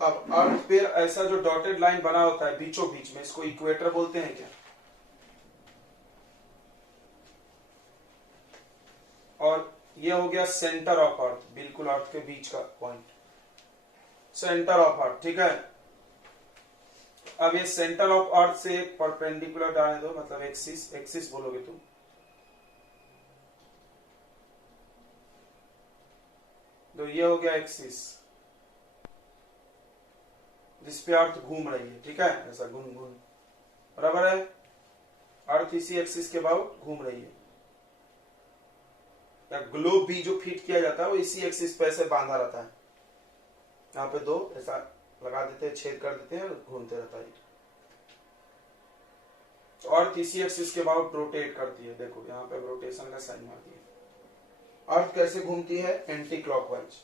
अब अर्थ पे ऐसा जो डॉटेड लाइन बना होता है बीचों बीच में, इसको इक्वेटर बोलते हैं क्या? और ये हो गया सेंटर ऑफ अर्थ, बिल्कुल अर्थ के बीच का पॉइंट, सेंटर ऑफ अर्थ, ठीक है। अब ये सेंटर ऑफ अर्थ से परपेंडिकुलर डालने दो, मतलब एक्सिस, एक्सिस बोलोगे तुम, तो ये हो गया एक्सिस जिसपे अर्थ घूम रही है, ठीक है, ऐसा घूम घूम, बराबर है। अर्थ इसी एक्सिस के अबाउट घूम रही है, या ग्लोब भी जो फिट किया जाता है वो इसी एक्सिस पे ऐसे बांधा रहता है, यहाँ पे दो ऐसा लगा देते हैं, छेद कर देते हैं, घूमते रहता है। तो अर्थ इसी एक्सिस के अबाउट रोटेट करती है, देखो यहाँ पे रोटेशन का साइन मार दिया। अर्थ कैसे घूमती है? Anti clockwise.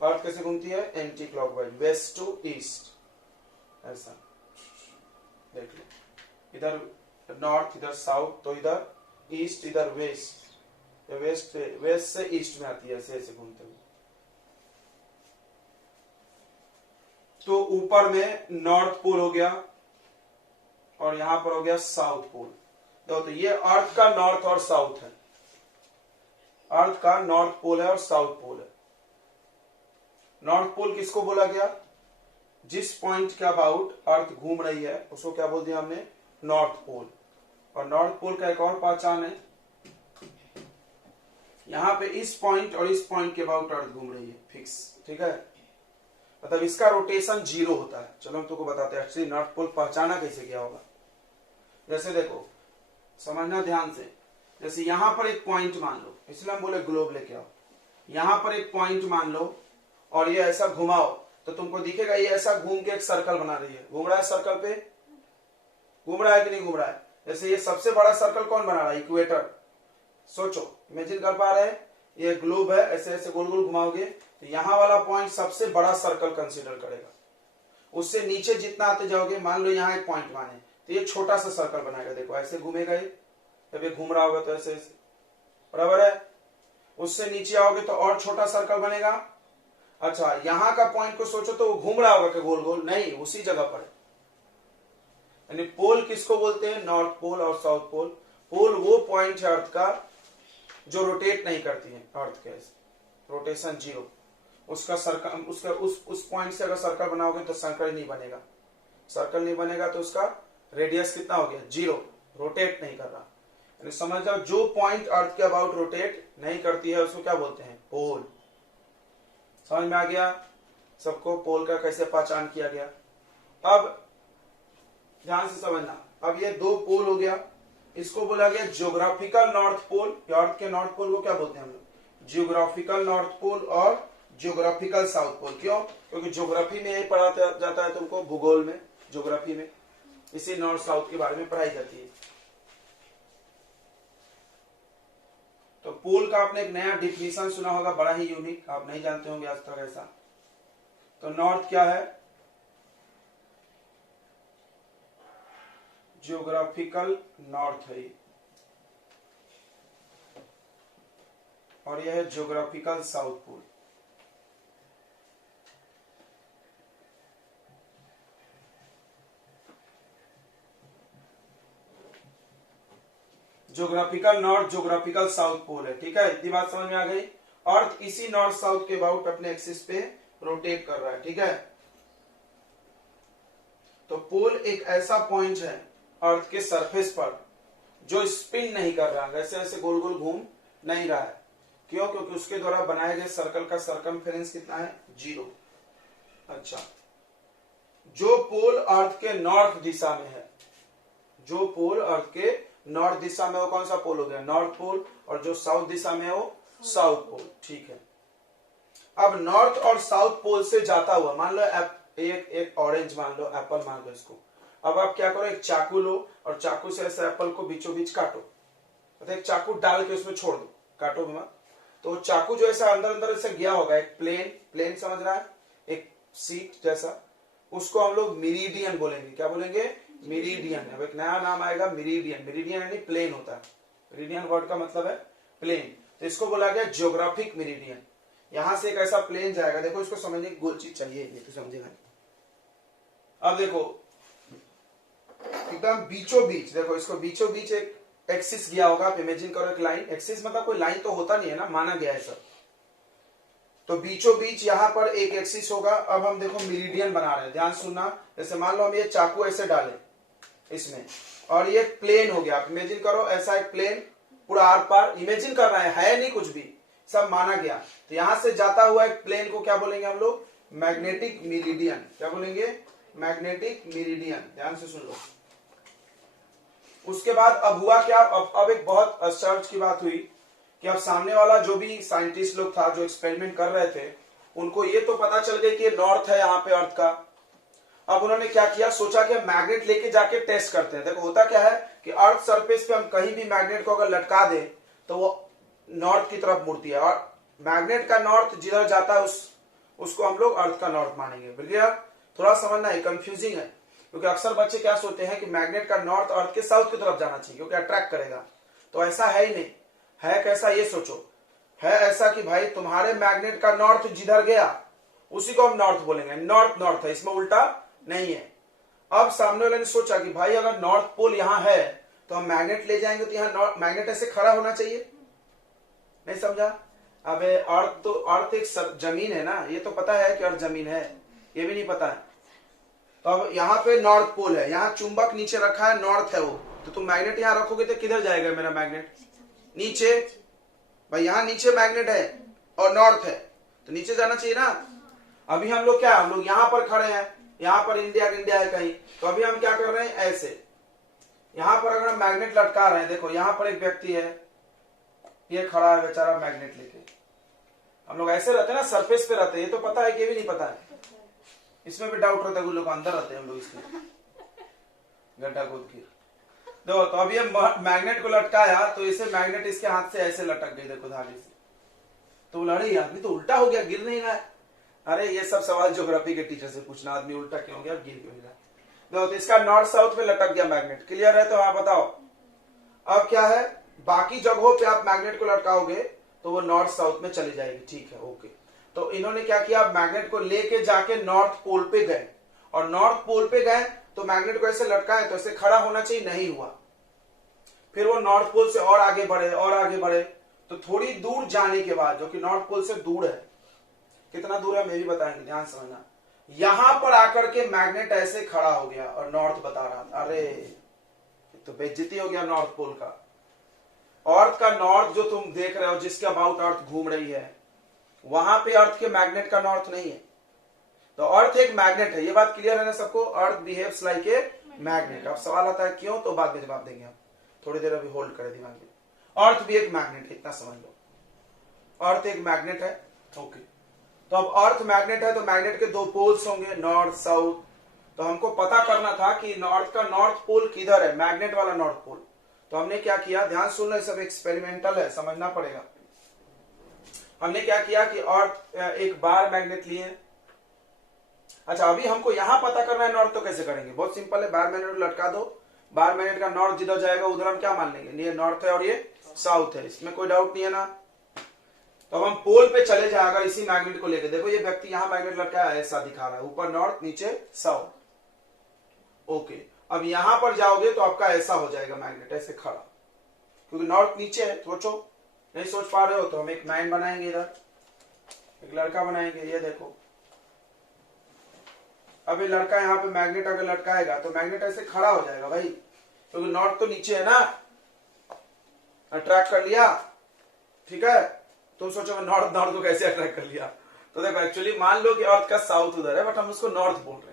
अर्थ कैसे घूमती है? Anti clockwise, west to east, ऐसा देख लो, इधर नॉर्थ, इधर साउथ, तो इधर ईस्ट, इधर वेस्ट, वेस्ट से ईस्ट में आती है, ऐसे ऐसे घूमते हुए। तो ऊपर में नॉर्थ पोल हो गया और यहां पर हो गया साउथ पोल। तो ये अर्थ का नॉर्थ और साउथ है, अर्थ का नॉर्थ पोल है और साउथ पोल है। नॉर्थ पोल किसको बोला गया? जिस पॉइंट के अबाउट अर्थ घूम रही है उसको क्या बोल दिया हमने? North pole. और नॉर्थ पोल का एक और पहचान है, यहां पे इस पॉइंट और इस पॉइंट के अबाउट अर्थ घूम रही है, फिक्स, ठीक है, मतलब इसका रोटेशन 0 होता है। चलो हम तुमको बताते हैं एक्चुअली नॉर्थ पोल पहचाना कैसे क्या होगा। जैसे देखो, समझना ध्यान से, जैसे यहां पर एक पॉइंट मान लो, इसलिए हम बोले ग्लोब लेके आओ, यहां पर एक पॉइंट मान लो और ये ऐसा घुमाओ तो तुमको दिखेगा ये ऐसा घूम के एक सर्कल बना रही है, घूम रहा है सर्कल पे, घूम रहा है कि नहीं घूम रहा है? जैसे ये सबसे बड़ा सर्कल कौन बना रहा है? इक्वेटर। सोचो, इमेजिन कर पा रहे हैं, ये ग्लोब है, ऐसे ऐसे गोल गोल घुमाओगे तो यहाँ वाला पॉइंट सबसे बड़ा सर्कल कंसीडर करेगा, उससे नीचे जितना आते जाओगे, मान लो यहाँ एक पॉइंट माने तो ये छोटा सा सर्कल बनाएगा, देखो ऐसे घूमेगा ये, जब ये घूम रहा होगा तो ऐसे ऐसे, बराबर है। उससे नीचे आओगे तो और छोटा सर्कल बनेगा। अच्छा, यहाँ का पॉइंट को सोचो तो वो घूम रहा होगा कि गोल गोल? नहीं, उसी जगह पर। यानी पोल किसको बोलते हैं? नॉर्थ पोल और साउथ पोल। पोल वो पॉइंट है अर्थ का जो रोटेट नहीं करती है, अर्थ के रोटेशन 0, उसका सर्कल, उसका उस पॉइंट से अगर सर्कल बनाओगे तो सर्कल नहीं बनेगा, सर्कल नहीं बनेगा तो उसका रेडियस कितना हो गया? 0, रोटेट नहीं कर रहा। यानी समझ जाओ, जो पॉइंट अर्थ के अबाउट रोटेट नहीं करती है उसको क्या बोलते हैं? पोल। समझ में आ गया सबको पोल का कैसे पहचान किया गया? अब ध्यान से समझना, अब ये 2 पोल हो गया, इसको बोला गया ज्योग्राफिकल नॉर्थ पोल। अर्थ के नॉर्थ पोल को क्या बोलते हैं हम लोग? ज्योग्राफिकल नॉर्थ पोल और ज्योग्राफिकल साउथ पोल। क्यों? क्योंकि ज्योग्राफी में यही पढ़ाया जाता है तुमको, भूगोल में, ज्योग्राफी में इसी नॉर्थ साउथ के बारे में पढ़ाई जाती है। तो पोल का आपने एक नया डिफिनेशन सुना होगा, बड़ा ही यूनिक, आप नहीं जानते होंगे आज तक ऐसा। तो नॉर्थ क्या है? ज्योग्राफिकल नॉर्थ है, और यह है geographical south pole. Geographical north, geographical south pole है, ठीक है, इतनी बात समझ में आ गई। अर्थ इसी नॉर्थ साउथ के अबाउट अपने एक्सिस पे रोटेट कर रहा है, ठीक है। तो पोल एक ऐसा पॉइंट है अर्थ के सरफेस पर जो स्पिन नहीं कर रहा, वैसे ऐसे गोल गोल घूम नहीं रहा है। क्यों? क्योंकि उसके द्वारा बनाए गए सर्कल का सरकमफेरेंस कितना है? 0। अच्छा, जो पोल अर्थ के नॉर्थ दिशा में है, जो पोल अर्थ के नॉर्थ दिशा में, वो कौन सा पोल हो गया? North pole. और जो साउथ दिशा में है वो साउथ पोल, ठीक है। अब नॉर्थ और साउथ पोल से जाता हुआ, मान लो एक ऑरेंज मान लो, एप्पल मान लो इसको। अब आप क्या करो, एक चाकू लो और चाकू से ऐसे एप्पल को बीचों बीच काटो, तो एक चाकू डाल के उसमें छोड़ दो, काटोगे मत। तो चाकू जो ऐसा अंदर अंदर ऐसे गया होगा, एक प्लेन समझ रहा है, एक सीट जैसा, उसको हम लोग मिरीडियन बोलेंगे। क्या बोलेंगे? मिरीडियन। अब एक नया नाम आएगा, मिरीडियन। मिरीडियन यानी प्लेन होता है, मिरीडियन वर्ड का मतलब है प्लेन। तो इसको बोला गया ज्योग्राफिक मिरीडियन। यहां से एक ऐसा प्लेन जाएगा, देखो इसको समझने की गोल चीज चाहिए, ये तो समझेगा नहीं। अब देखो एकदम बीचों बीच, देखो इसको बीचों बीच एक एक्सिस गया होगा, आप इमेजिन करो एक लाइन, एक्सिस मतलब कोई लाइन तो होता नहीं है ना, माना गया है सब, तो बीचों बीच यहां पर एक एक्सिस होगा। अब हम देखो मेरिडियन बना रहे हैं, ध्यान सुनना। जैसे मान लो हम ये चाकू ऐसे डालें इसमें, और ये प्लेन हो गया, आप इमेजिन करो ऐसा एक प्लेन पूरा आर पार, इमेजिन कर रहे हैं, है नहीं कुछ भी, सब माना गया। तो यहां से जाता हुआ एक प्लेन को क्या बोलेंगे हम लोग? Magnetic meridian. क्या बोलेंगे? Magnetic meridian. ध्यान से सुन लो। उसके बाद अब हुआ क्या, अब एक बहुत आश्चर्य की बात हुई कि अब सामने वाला जो भी साइंटिस्ट लोग था जो एक्सपेरिमेंट कर रहे थे, उनको ये तो पता चल गया कि नॉर्थ है यहाँ पे अर्थ का। अब उन्होंने क्या किया, सोचा कि मैग्नेट लेके जाके टेस्ट करते हैं। देखो होता क्या है कि अर्थ सरफेस पे हम कहीं भी मैग्नेट को अगर लटका दें तो वो नॉर्थ की तरफ मुड़ती है, और मैग्नेट का नॉर्थ जिधर जाता है उसको हम लोग अर्थ का नॉर्थ मानेंगे। भैया थोड़ा समझना है, कंफ्यूजिंग है, क्योंकि अक्सर बच्चे क्या सोचते हैं कि मैग्नेट का नॉर्थ अर्थ के साउथ की तरफ जाना चाहिए क्योंकि अट्रैक्ट करेगा, तो ऐसा है ही नहीं। है कैसा, ये सोचो, है ऐसा कि भाई तुम्हारे मैग्नेट का नॉर्थ जिधर गया उसी को हम नॉर्थ बोलेंगे, नॉर्थ नॉर्थ है, इसमें उल्टा नहीं है। अब सामने वाले ने सोचा कि भाई अगर नॉर्थ पोल यहां है तो हम मैग्नेट ले जाएंगे तो यहाँ मैग्नेट ऐसे खड़ा होना चाहिए, नहीं समझा? अबे अर्थ तो अर्थ एक जमीन है ना, ये तो पता है कि अर्थ जमीन है, ये भी नहीं पता है। तो अब यहाँ पे नॉर्थ पोल है, यहाँ चुंबक नीचे रखा है, नॉर्थ है वो, तो तुम मैग्नेट यहाँ रखोगे तो किधर जाएगा मेरा मैग्नेट? नीचे। भाई यहाँ नीचे मैग्नेट है और नॉर्थ है तो नीचे जाना चाहिए ना। अभी हम लोग क्या, हम लोग यहाँ पर खड़े हैं, यहाँ पर इंडिया है कहीं, तो अभी हम क्या कर रहे हैं, ऐसे यहाँ पर अगर हम मैग्नेट लटका रहे हैं, देखो यहाँ पर एक व्यक्ति है, ये खड़ा है बेचारा मैग्नेट लेके। हम लोग ऐसे रहते हैं ना, सरफेस पे रहते हैं, ये तो पता है कि भी नहीं पता है, इसमें भी डाउट रहता है, कुछ लोग अंदर रहते हैं, हम लोग इसमें गड्ढा खोद के। देखो तो अभी हम मैग्नेट को लटकाया तो इसे मैग्नेट इसके हाथ से ऐसे लटक गई, देखो धागे से, तो लड़े आदमी तो उल्टा हो गया, गिर नहीं रहा है। अरे ये सब सवाल ज्योग्राफी के टीचर से पूछना, आदमी उल्टा क्यों हो गया, गिर क्यों रहा है। देखो तो इसका नॉर्थ साउथ में लटक गया मैग्नेट, क्लियर है? तो हाँ बताओ अब क्या है, बाकी जगहों पे आप मैग्नेट को लटकाओगे तो वो नॉर्थ साउथ में चली जाएगी, ठीक है, ओके। तो इन्होंने क्या किया, मैग्नेट को लेके जाके नॉर्थ पोल पे गए, और नॉर्थ पोल पे गए तो मैग्नेट को ऐसे लटकाए तो ऐसे खड़ा होना चाहिए, नहीं हुआ। फिर वो नॉर्थ पोल से और आगे बढ़े और आगे बढ़े, तो थोड़ी दूर जाने के बाद, जो कि नॉर्थ पोल से दूर है, कितना दूर है मैं भी बताएंगे, ध्यान समझना। यहां पर आकर के मैग्नेट ऐसे खड़ा हो गया और नॉर्थ बता रहा था। अरे तो बेइज्जती हो गया नॉर्थ पोल का। अर्थ का नॉर्थ जो तुम देख रहे हो, जिसके अबाउट अर्थ घूम रही है, वहां पे अर्थ के मैग्नेट का नॉर्थ नहीं है। तो अर्थ एक मैग्नेट है, ये बात क्लियर है ना सबको? अर्थ बिहेव्स लाइक ए मैग्नेट। अब सवाल आता है क्यों, तो बाद में जवाब देंगे हम, थोड़ी देर अभी होल्ड करें दिमाग में। अर्थ भी एक मैग्नेट है, इतना समझ लो, अर्थ एक मैग्नेट है, ओके। तो अब अर्थ मैग्नेट है तो मैग्नेट के दो पोल्स होंगे, नॉर्थ साउथ। तो हमको पता करना था कि नॉर्थ का नॉर्थ पोल किधर है, मैग्नेट वाला नॉर्थ पोल। तो हमने क्या किया, ध्यान सुन लो, सब एक्सपेरिमेंटल है, समझना पड़ेगा। हमने क्या किया कि अर्थ एक बार मैग्नेट लिए। अच्छा अभी हमको यहां पता करना है नॉर्थ, तो कैसे करेंगे, बहुत सिंपल है, बार मैग्नेट लटका दो, बार मैग्नेट का नॉर्थ जिधर जाएगा उधर हम क्या मान लेंगे, ये नॉर्थ है और ये साउथ है, इसमें कोई डाउट नहीं है ना। तो अब हम पोल पे चले जाए, अगर इसी मैग्नेट को लेके, देखो ये व्यक्ति यहां मैग्नेट लटकाया है, ऐसा दिखा रहा है, ऊपर नॉर्थ नीचे साउथ, ओके। अब यहां पर जाओगे तो आपका ऐसा हो जाएगा मैग्नेट, ऐसे खड़ा, क्योंकि नॉर्थ नीचे है। सोचो, नहीं सोच पा रहे हो तो हम एक मैन बनाएंगे, इधर एक लड़का बनाएंगे, ये देखो। अब ये लड़का यहाँ पे मैग्नेट अगर लटकाएगा तो मैग्नेट ऐसे खड़ा हो जाएगा भाई, क्योंकि नॉर्थ तो नीचे है ना, अट्रैक्ट कर लिया, ठीक है। तुम सोचो नॉर्थ नॉर्थ को कैसे अट्रैक्ट कर लिया, तो देखो एक्चुअली मान लो कि अर्थ का साउथ उधर है, बट हम उसको नॉर्थ बोल रहे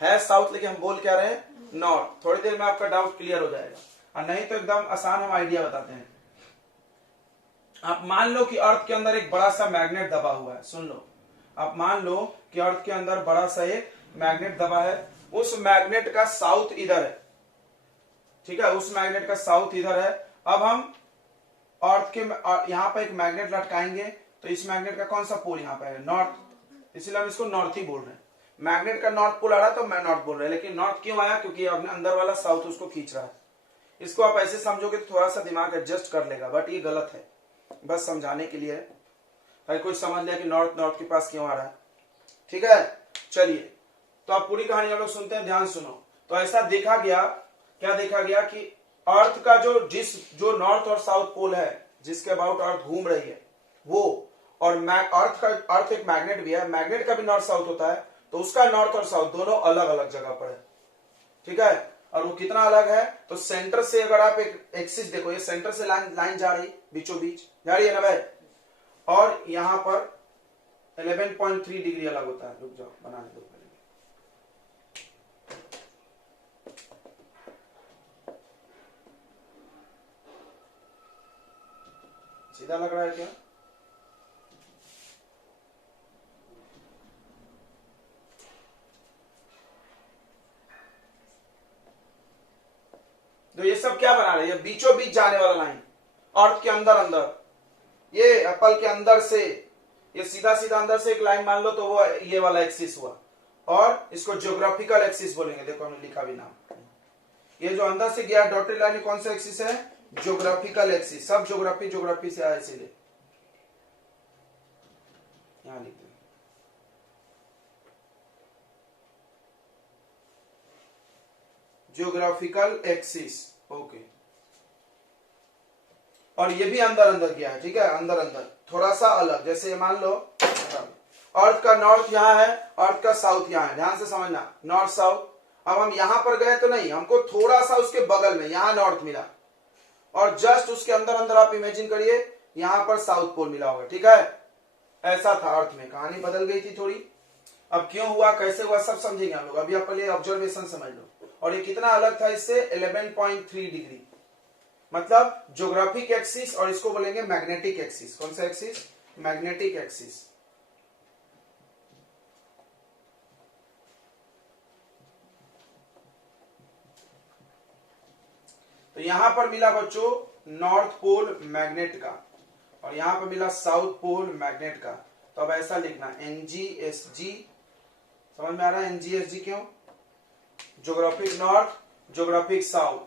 हैं साउथ, लेकिन हम बोल क्या रहे हैं, नॉर्थ। थोड़ी देर में आपका डाउट क्लियर हो जाएगा, और नहीं तो एकदम आसान हम आइडिया बताते हैं। आप मान लो कि अर्थ के अंदर एक बड़ा सा मैग्नेट दबा हुआ है, सुन लो, आप मान लो कि अर्थ के अंदर बड़ा सा एक मैग्नेट दबा है, उस मैग्नेट का साउथ इधर है, ठीक है, उस मैग्नेट का साउथ इधर है। अब हम अर्थ के यहां पर एक मैग्नेट लटकाएंगे, तो इस मैग्नेट का कौन सा पोल यहाँ पे है, नॉर्थ, इसलिए हम इसको नॉर्थ ही बोल रहे हैं। मैग्नेट का नॉर्थ पोल आ रहा तो मैं नॉर्थ बोल रहा है, लेकिन नॉर्थ क्यों आया, क्योंकि अपने अंदर वाला साउथ उसको खींच रहा है। इसको आप ऐसे समझोगे तो थोड़ा सा दिमाग एडजस्ट कर लेगा, बट ये गलत है, बस समझाने के लिए है। भाई कोई समझ लिया कि नॉर्थ नॉर्थ के पास क्यों आ रहा है। ठीक है, चलिए तो अब पूरी कहानी हम लोग सुनते हैं, ध्यान सुनो। तो ऐसा देखा गया, क्या देखा गया कि अर्थ का जो नॉर्थ और साउथ पोल है, जिसके अबाउट अर्थ घूम रही है वो, और अर्थ एक मैग्नेट भी है, मैग्नेट का भी नॉर्थ साउथ होता है, तो उसका नॉर्थ और साउथ दोनों अलग अलग जगह पर है। ठीक है, और वो कितना अलग है, तो सेंटर से अगर आप एक एक्सिस देखो, ये सेंटर से लाइन जा रही बीचों बीच जा रही है ना भाई, और यहां पर 11.3 डिग्री अलग होता है। रुक जाओ, बनाने दो पहले। सीधा लग रहा है क्या? तो ये सब क्या बना रहे हैं, बीचों बीच जाने वाला लाइन, अर्थ के अंदर अंदर, ये एप्पल के अंदर से ये सीधा सीधा अंदर से एक लाइन मान लो, तो वो ये वाला एक्सिस हुआ, और इसको ज्योग्राफिकल एक्सिस बोलेंगे। देखो हमने लिखा भी नाम, ये जो अंदर से गया डॉटेड लाइन कौन सा एक्सिस है, ज्योग्राफिकल एक्सिस। सब ज्योग्राफी से आया, इसीलिए यहां लिखते हैं ज्योग्राफिकल एक्सिस। ओके, और ये भी अंदर अंदर गया है। ठीक है, अंदर अंदर थोड़ा सा अलग, जैसे मान लो अर्थ का नॉर्थ यहां है, अर्थ का साउथ यहां है, ध्यान से समझना, नॉर्थ साउथ। अब हम यहां पर गए तो नहीं, हमको थोड़ा सा उसके बगल में यहां नॉर्थ मिला, और जस्ट उसके अंदर अंदर आप इमेजिन करिए यहां पर साउथ पोल मिला होगा। ठीक है, ऐसा था अर्थ में, कहानी बदल गई थी थोड़ी। अब क्यों हुआ, कैसे हुआ, सब समझेंगे हम लोग। अभी आप पहले ऑब्जर्वेशन समझ लो। और ये कितना अलग था इससे, 11.3 डिग्री, मतलब ज्योग्राफिक एक्सिस, और इसको बोलेंगे मैग्नेटिक एक्सिस। कौन सा एक्सिस, मैग्नेटिक एक्सिस। तो यहां पर मिला बच्चों नॉर्थ पोल मैग्नेट का, और यहां पर मिला साउथ पोल मैग्नेट का। तो अब ऐसा लिखना NGSG, समझ में आ रहा है NGSG क्यों, ज्योग्राफिक नॉर्थ ज्योग्राफिक साउथ।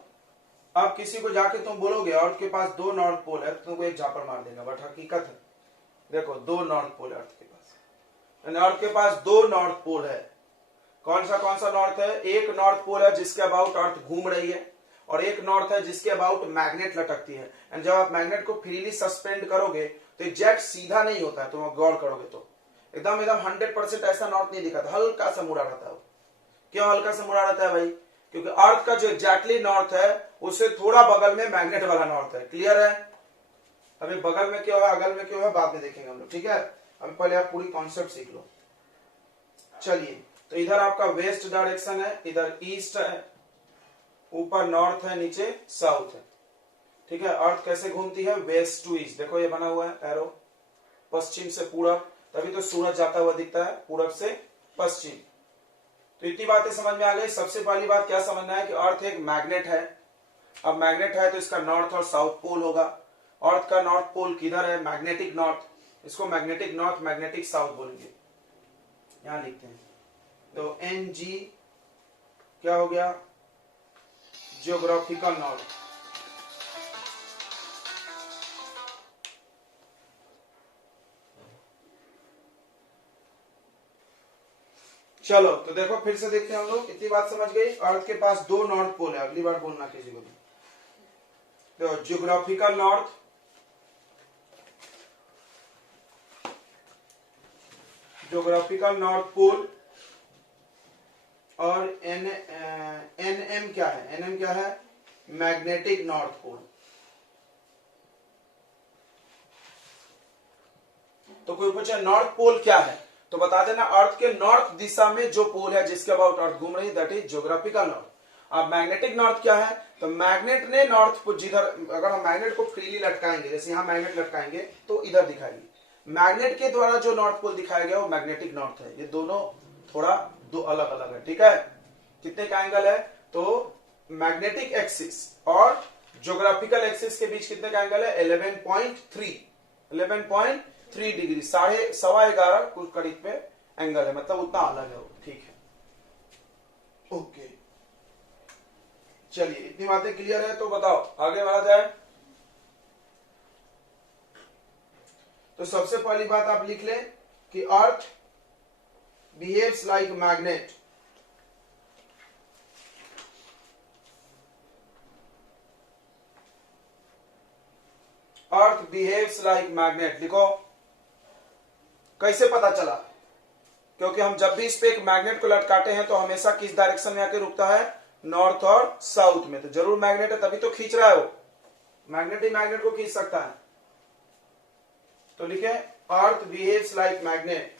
अब किसी को जाके तुम बोलोगे अर्थ के पास 2 नॉर्थ पोल है, तो तुमको एक झापड़ मार देगा, बट हकीकत है देखो 2 नॉर्थ पोल अर्थ के पास, अर्थ के पास 2 नॉर्थ पोल है। कौन सा नॉर्थ है, एक नॉर्थ पोल है जिसके अबाउट अर्थ घूम रही है, और एक नॉर्थ है जिसके अबाउट मैग्नेट लटकती है। एंड जब आप मैग्नेट को फ्रीली सस्पेंड करोगे तो एग्जैक्ट सीधा नहीं होता है, तुम गौर करोगे तो एकदम 100% ऐसा नॉर्थ नहीं दिखाता, हल्का सा मुड़ा रहता है। क्यों हल्का सा मुड़ा रहता है भाई, क्योंकि अर्थ का जो एग्जैक्टली नॉर्थ है उससे थोड़ा बगल में मैग्नेट वाला नॉर्थ है। क्लियर है, अभी बगल में क्यों है अगल में क्यों है बाद में देखेंगे हम लोग। ठीक है, अभी पहले आप पूरी कॉन्सेप्ट सीख लो। चलिए, तो इधर आपका वेस्ट डायरेक्शन है, इधर ईस्ट है, ऊपर नॉर्थ है, नीचे साउथ है। ठीक है, अर्थ कैसे घूमती है, वेस्ट टू ईस्ट। देखो ये बना हुआ है एरो, पश्चिम से पूरब, तभी तो सूरज जाता हुआ दिखता है, पूरब से पश्चिम। तो इतनी बातें समझ में आ गई। सबसे पहली बात क्या समझना है कि अर्थ एक मैग्नेट है। अब मैग्नेट है तो इसका नॉर्थ और साउथ पोल होगा। अर्थ का नॉर्थ पोल किधर है, मैग्नेटिक नॉर्थ, इसको मैग्नेटिक नॉर्थ मैग्नेटिक साउथ बोलेंगे। यहां लिखते हैं, तो NG क्या हो गया, ज्योग्राफिकल नॉर्थ। चलो तो देखो फिर से देखते हैं हम लोग, इतनी बात समझ गई। अर्थ के पास 2 नॉर्थ पोल है, अगली बार बोलना किसी को भी। तो geographical north, geographical north pole, और NM क्या है, NM क्या है, मैग्नेटिक नॉर्थ पोल। तो कोई पूछे नॉर्थ पोल क्या है, तो बता देना अर्थ के नॉर्थ दिशा में जो पोल है जिसके अबाउट अर्थ घूम रही है, दैट इज ज्योग्राफिकल नॉर्थ। अब मैग्नेटिक नॉर्थ क्या है, तो मैग्नेट ने नॉर्थ को जिधर, अगर हम मैग्नेट को फ्रीली लटकाएंगे, जैसे यहां मैग्नेट लटकाएंगे तो इधर दिखाएगी, मैग्नेट के द्वारा जो नॉर्थ पोल दिखाया गया वो मैग्नेटिक नॉर्थ है। ये दोनों थोड़ा दो अलग अलग है। ठीक है, कितने का एंगल है, तो मैग्नेटिक एक्सिस और ज्योग्राफिकल एक्सिस के बीच कितने का एंगल है, 11.3 डिग्री, 11.5 कुछ करीब पे एंगल है, मतलब उतना अलग है वो। ठीक है, ओके, चलिए इतनी बातें क्लियर है, तो बताओ आगे बढ़ा जाए। तो सबसे पहली बात आप लिख लें कि अर्थ बिहेव्स लाइक मैग्नेट। अर्थ बिहेव्स लाइक मैग्नेट लिखो। कैसे पता चला? क्योंकि हम जब भी इस पे एक मैग्नेट को लटकाते हैं तो हमेशा किस डायरेक्शन में आके रुकता है? नॉर्थ और साउथ में। तो जरूर मैग्नेट है, तभी तो खींच रहा है वो। मैग्नेट ही मैग्नेट को खींच सकता है। तो लिखे earth behaves like magnet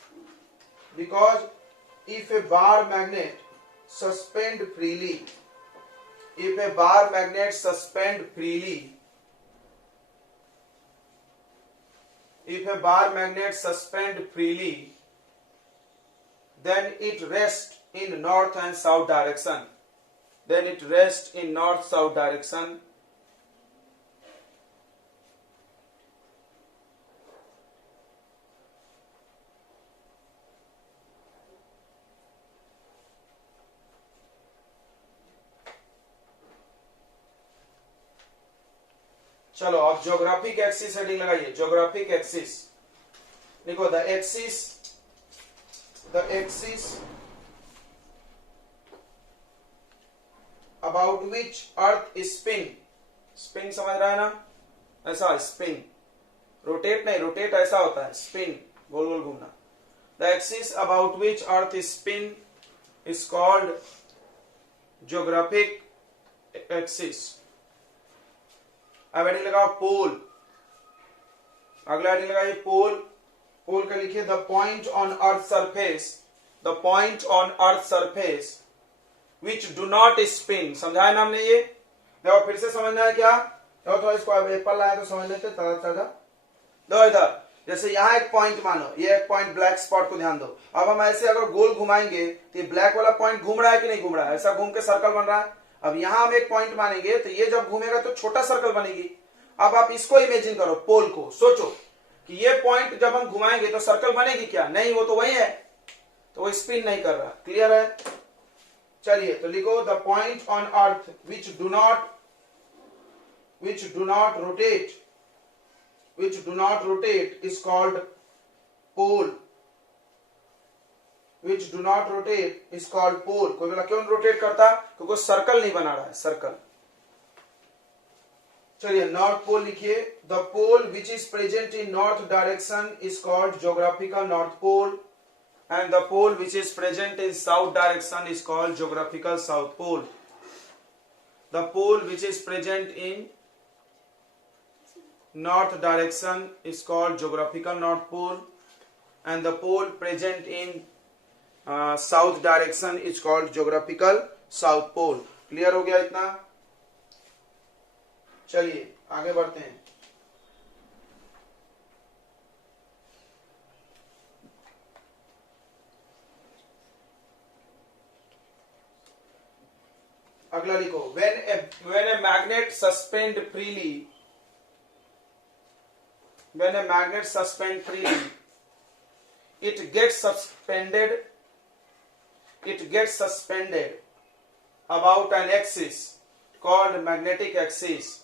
because if a bar magnet suspend freely, if a bar magnet suspend freely, if a bar magnet suspend freely, then it rests in north and south direction. Then it rests in north-south direction. चलो अब geographic axis heading लगाइए। Geographic axis लिखो the axis about which earth spin. Spin समझ रहा है ना? ऐसा spin, rotate नहीं, रोटेट ऐसा होता है, स्पिन गोल गोल घूमना। The axis about which earth spin is called geographic axis. अब हेडिंग लगाओ पोल। अगला हेडिंग लगाइए पोल। पोल का लिखिए the point on earth surface, the point on earth surface which do not spin. समझाया ना हमने ये? देखो फिर से समझना है क्या? देखो थोड़ा इसको एप्पल लाया तो समझ लेते ताजा। दो इधर, जैसे यहाँ एक पॉइंट मानो, ये एक पॉइंट ब्लैक स्पॉट को ध्यान दो। अब हम ऐसे अगर गोल घुमाएंगे तो ये ब्लैक वाला पॉइंट घूम रहा है कि नहीं घूम रहा है? ऐसा घूम के सर्कल बन रहा है। अब यहां हम एक पॉइंट मानेंगे तो ये जब घूमेगा तो छोटा सर्कल बनेगी। अब आप इसको इमेजिन करो, पोल को सोचो कि ये पॉइंट जब हम घुमाएंगे तो सर्कल बनेगी क्या? नहीं, वो तो वही है, तो वो स्पिन नहीं कर रहा। क्लियर है? चलिए तो लिखो the point on earth which do not rotate is called pole. Which do not rotate is called pole। कोई बोला क्यों रोटेट करता? क्योंकि सर्कल नहीं बना रहा है, सर्कल। चलिए नॉर्थ पोल लिखिए। The pole which is present in north direction is called geographical north pole and the pole which is present in south direction is called geographical south pole. The pole which is present in north direction is called geographical north pole and the pole present in south direction is called geographical south pole. Clear हो गया इतना? चलिए आगे बढ़ते हैं। अगला लिखो when a magnet suspend freely, when a magnet suspend freely, it gets suspended about an axis called magnetic axis.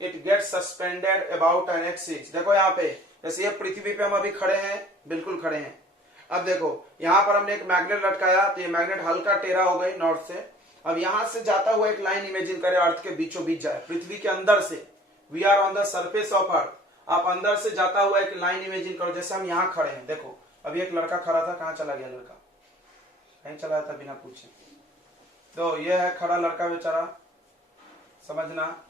It gets suspended about an axis। देखो यहाँ पे जैसे ये पृथ्वी पे हम अभी खड़े हैं, बिल्कुल खड़े हैं। अब देखो यहाँ पर हमने एक मैग्नेट लटकाया तो ये मैग्नेट हल्का टेढ़ा हो गई नॉर्थ से। अब यहाँ से जाता हुआ एक लाइन इमेजिन करें, अर्थ के बीचों बीच जाए, पृथ्वी के अंदर से। We are on the surface of earth. आप अंदर से जाता हुआ एक लाइन इमेजिन करो, जैसे हम यहाँ खड़े हैं। देखो अभी एक लड़का खड़ा था, कहाँ चला गया लड़का? कहीं चला था बिना पूछे। तो ये है खड़ा लड़का बेचारा, समझना।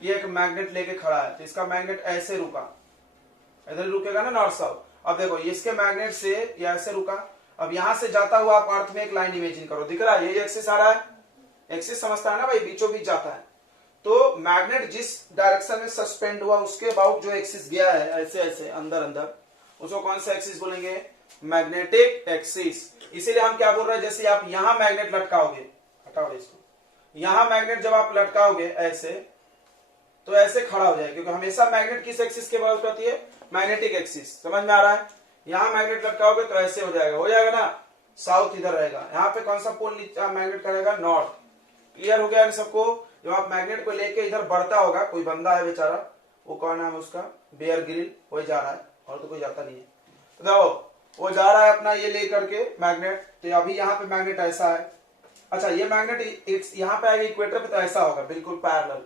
ये एक मैग्नेट लेके खड़ा है, तो इसका मैग्नेट ऐसे रुका, इधर रुकेगा ना नॉर्थ साउथ। अब देखो इसके मैग्नेट से ये ऐसे रुका। अब यहां से जाता हुआ आप अर्थ में एक लाइन इमेजिन करो, दिख रहा है? ये एक्सिस आ रहा है, एक्सिस समझता है ना भाई, बीचों बीच जाता है। तो मैग्नेट जिस डायरेक्शन में सस्पेंड हुआ उसके अबाउट जो एक्सिस गया है ऐसे ऐसे अंदर अंदर, उसको कौन सा एक्सिस बोलेंगे? Magnetic axis. इसीलिए हम क्या बोल रहे हैं, जैसे आप यहां मैग्नेट लटकाओगे, हटाओ इसको, यहां मैग्नेट जब आप लटकाओगे ऐसे तो ऐसे खड़ा हो जाएगा, क्योंकि हमेशा मैग्नेट किस एक्सिस के बराबर होती है? Magnetic axis. समझ में आ रहा है? यहां मैग्नेट लटकाओगे तो ऐसे हो जाएगा ना, साउथ इधर रहेगा। यहाँ पे कौन सा पोल मैग्नेट का रहेगा? नॉर्थ। क्लियर हो गया इन सबको? जब आप मैग्नेट को लेके इधर बढ़ता होगा, कोई बंदा है बेचारा, वो कौन नाम है उसका, बेयर ग्रिल, वही जा रहा है और तो कोई जाता नहीं है। तो देखो वो जा रहा है अपना ये लेकर के मैग्नेट, तो अभी यहाँ पे मैग्नेट ऐसा है। अच्छा ये मैग्नेट यहाँ पे आएगा इक्वेटर पे तो ऐसा होगा बिल्कुल पैरेलल,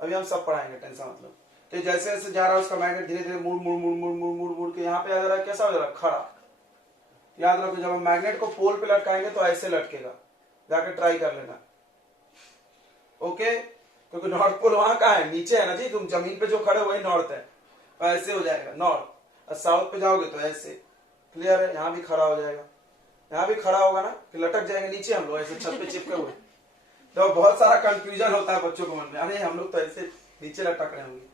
अभी हम सब पढ़ाएंगे, टेंशन मतलब। तो जैसे जैसे जा रहा है उसका मैग्नेट धीरे धीरे मुड़ मुड़ मुड़ मुड़ मुड़ मुड़ मुड़ के यहाँ पे आ जा रहा है, कैसा हो जा रहा है, खड़ा। याद रखो जब हम मैग्नेट को पोल पे लटकाएंगे तो ऐसे लटकेगा, जाके ट्राई कर लेना। ओके, क्योंकि नॉर्थ पोल वहां कहाँ है, नीचे है ना जी, तुम जमीन पे जो खड़े वही नॉर्थ है, तो ऐसे हो जाएगा नॉर्थ। और साउथ पे जाओगे तो ऐसे, क्लियर है, यहाँ भी खड़ा हो जाएगा, यहाँ भी खड़ा होगा ना, कि लटक जाएंगे नीचे हम लोग ऐसे छत पे चिपके हुए। तो बहुत सारा कंफ्यूजन होता है बच्चों को मन में, अरे हम लोग तो ऐसे नीचे लटक रहे होंगे।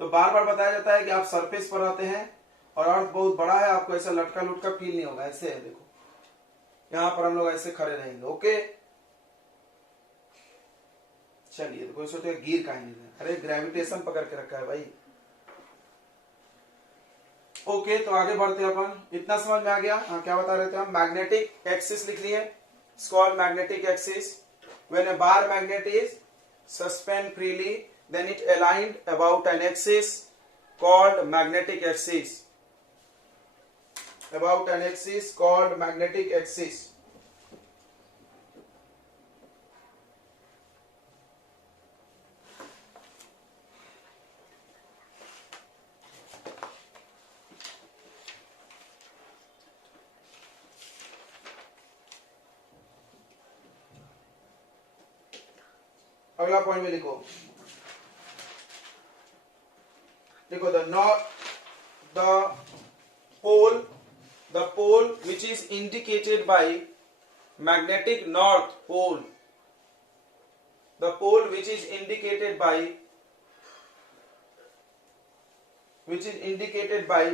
तो बार बार बताया जाता है कि आप सरफेस पर आते हैं और अर्थ बहुत बड़ा है, आपको ऐसा लटका लुटका फील नहीं होगा, ऐसे है देखो, यहाँ पर हम लोग ऐसे खड़े रहेंगे। ओके चलिए, तो कोई सोचेगा गिर कहीं नहीं रहा, अरे ग्रेविटेशन पकड़ के रखा है भाई। ओके तो आगे बढ़ते हैं अपन, इतना समझ में आ गया। हाँ क्या बता रहे थे हम, मैग्नेटिक एक्सिस लिख लिए, it's called magnetic axis. When a bar magnet is suspend freely then it aligned about an axis called magnetic axis, about an axis called magnetic axis। अगला पॉइंट में लिखो, देखो the pole which is indicated by magnetic north pole, the pole which is indicated by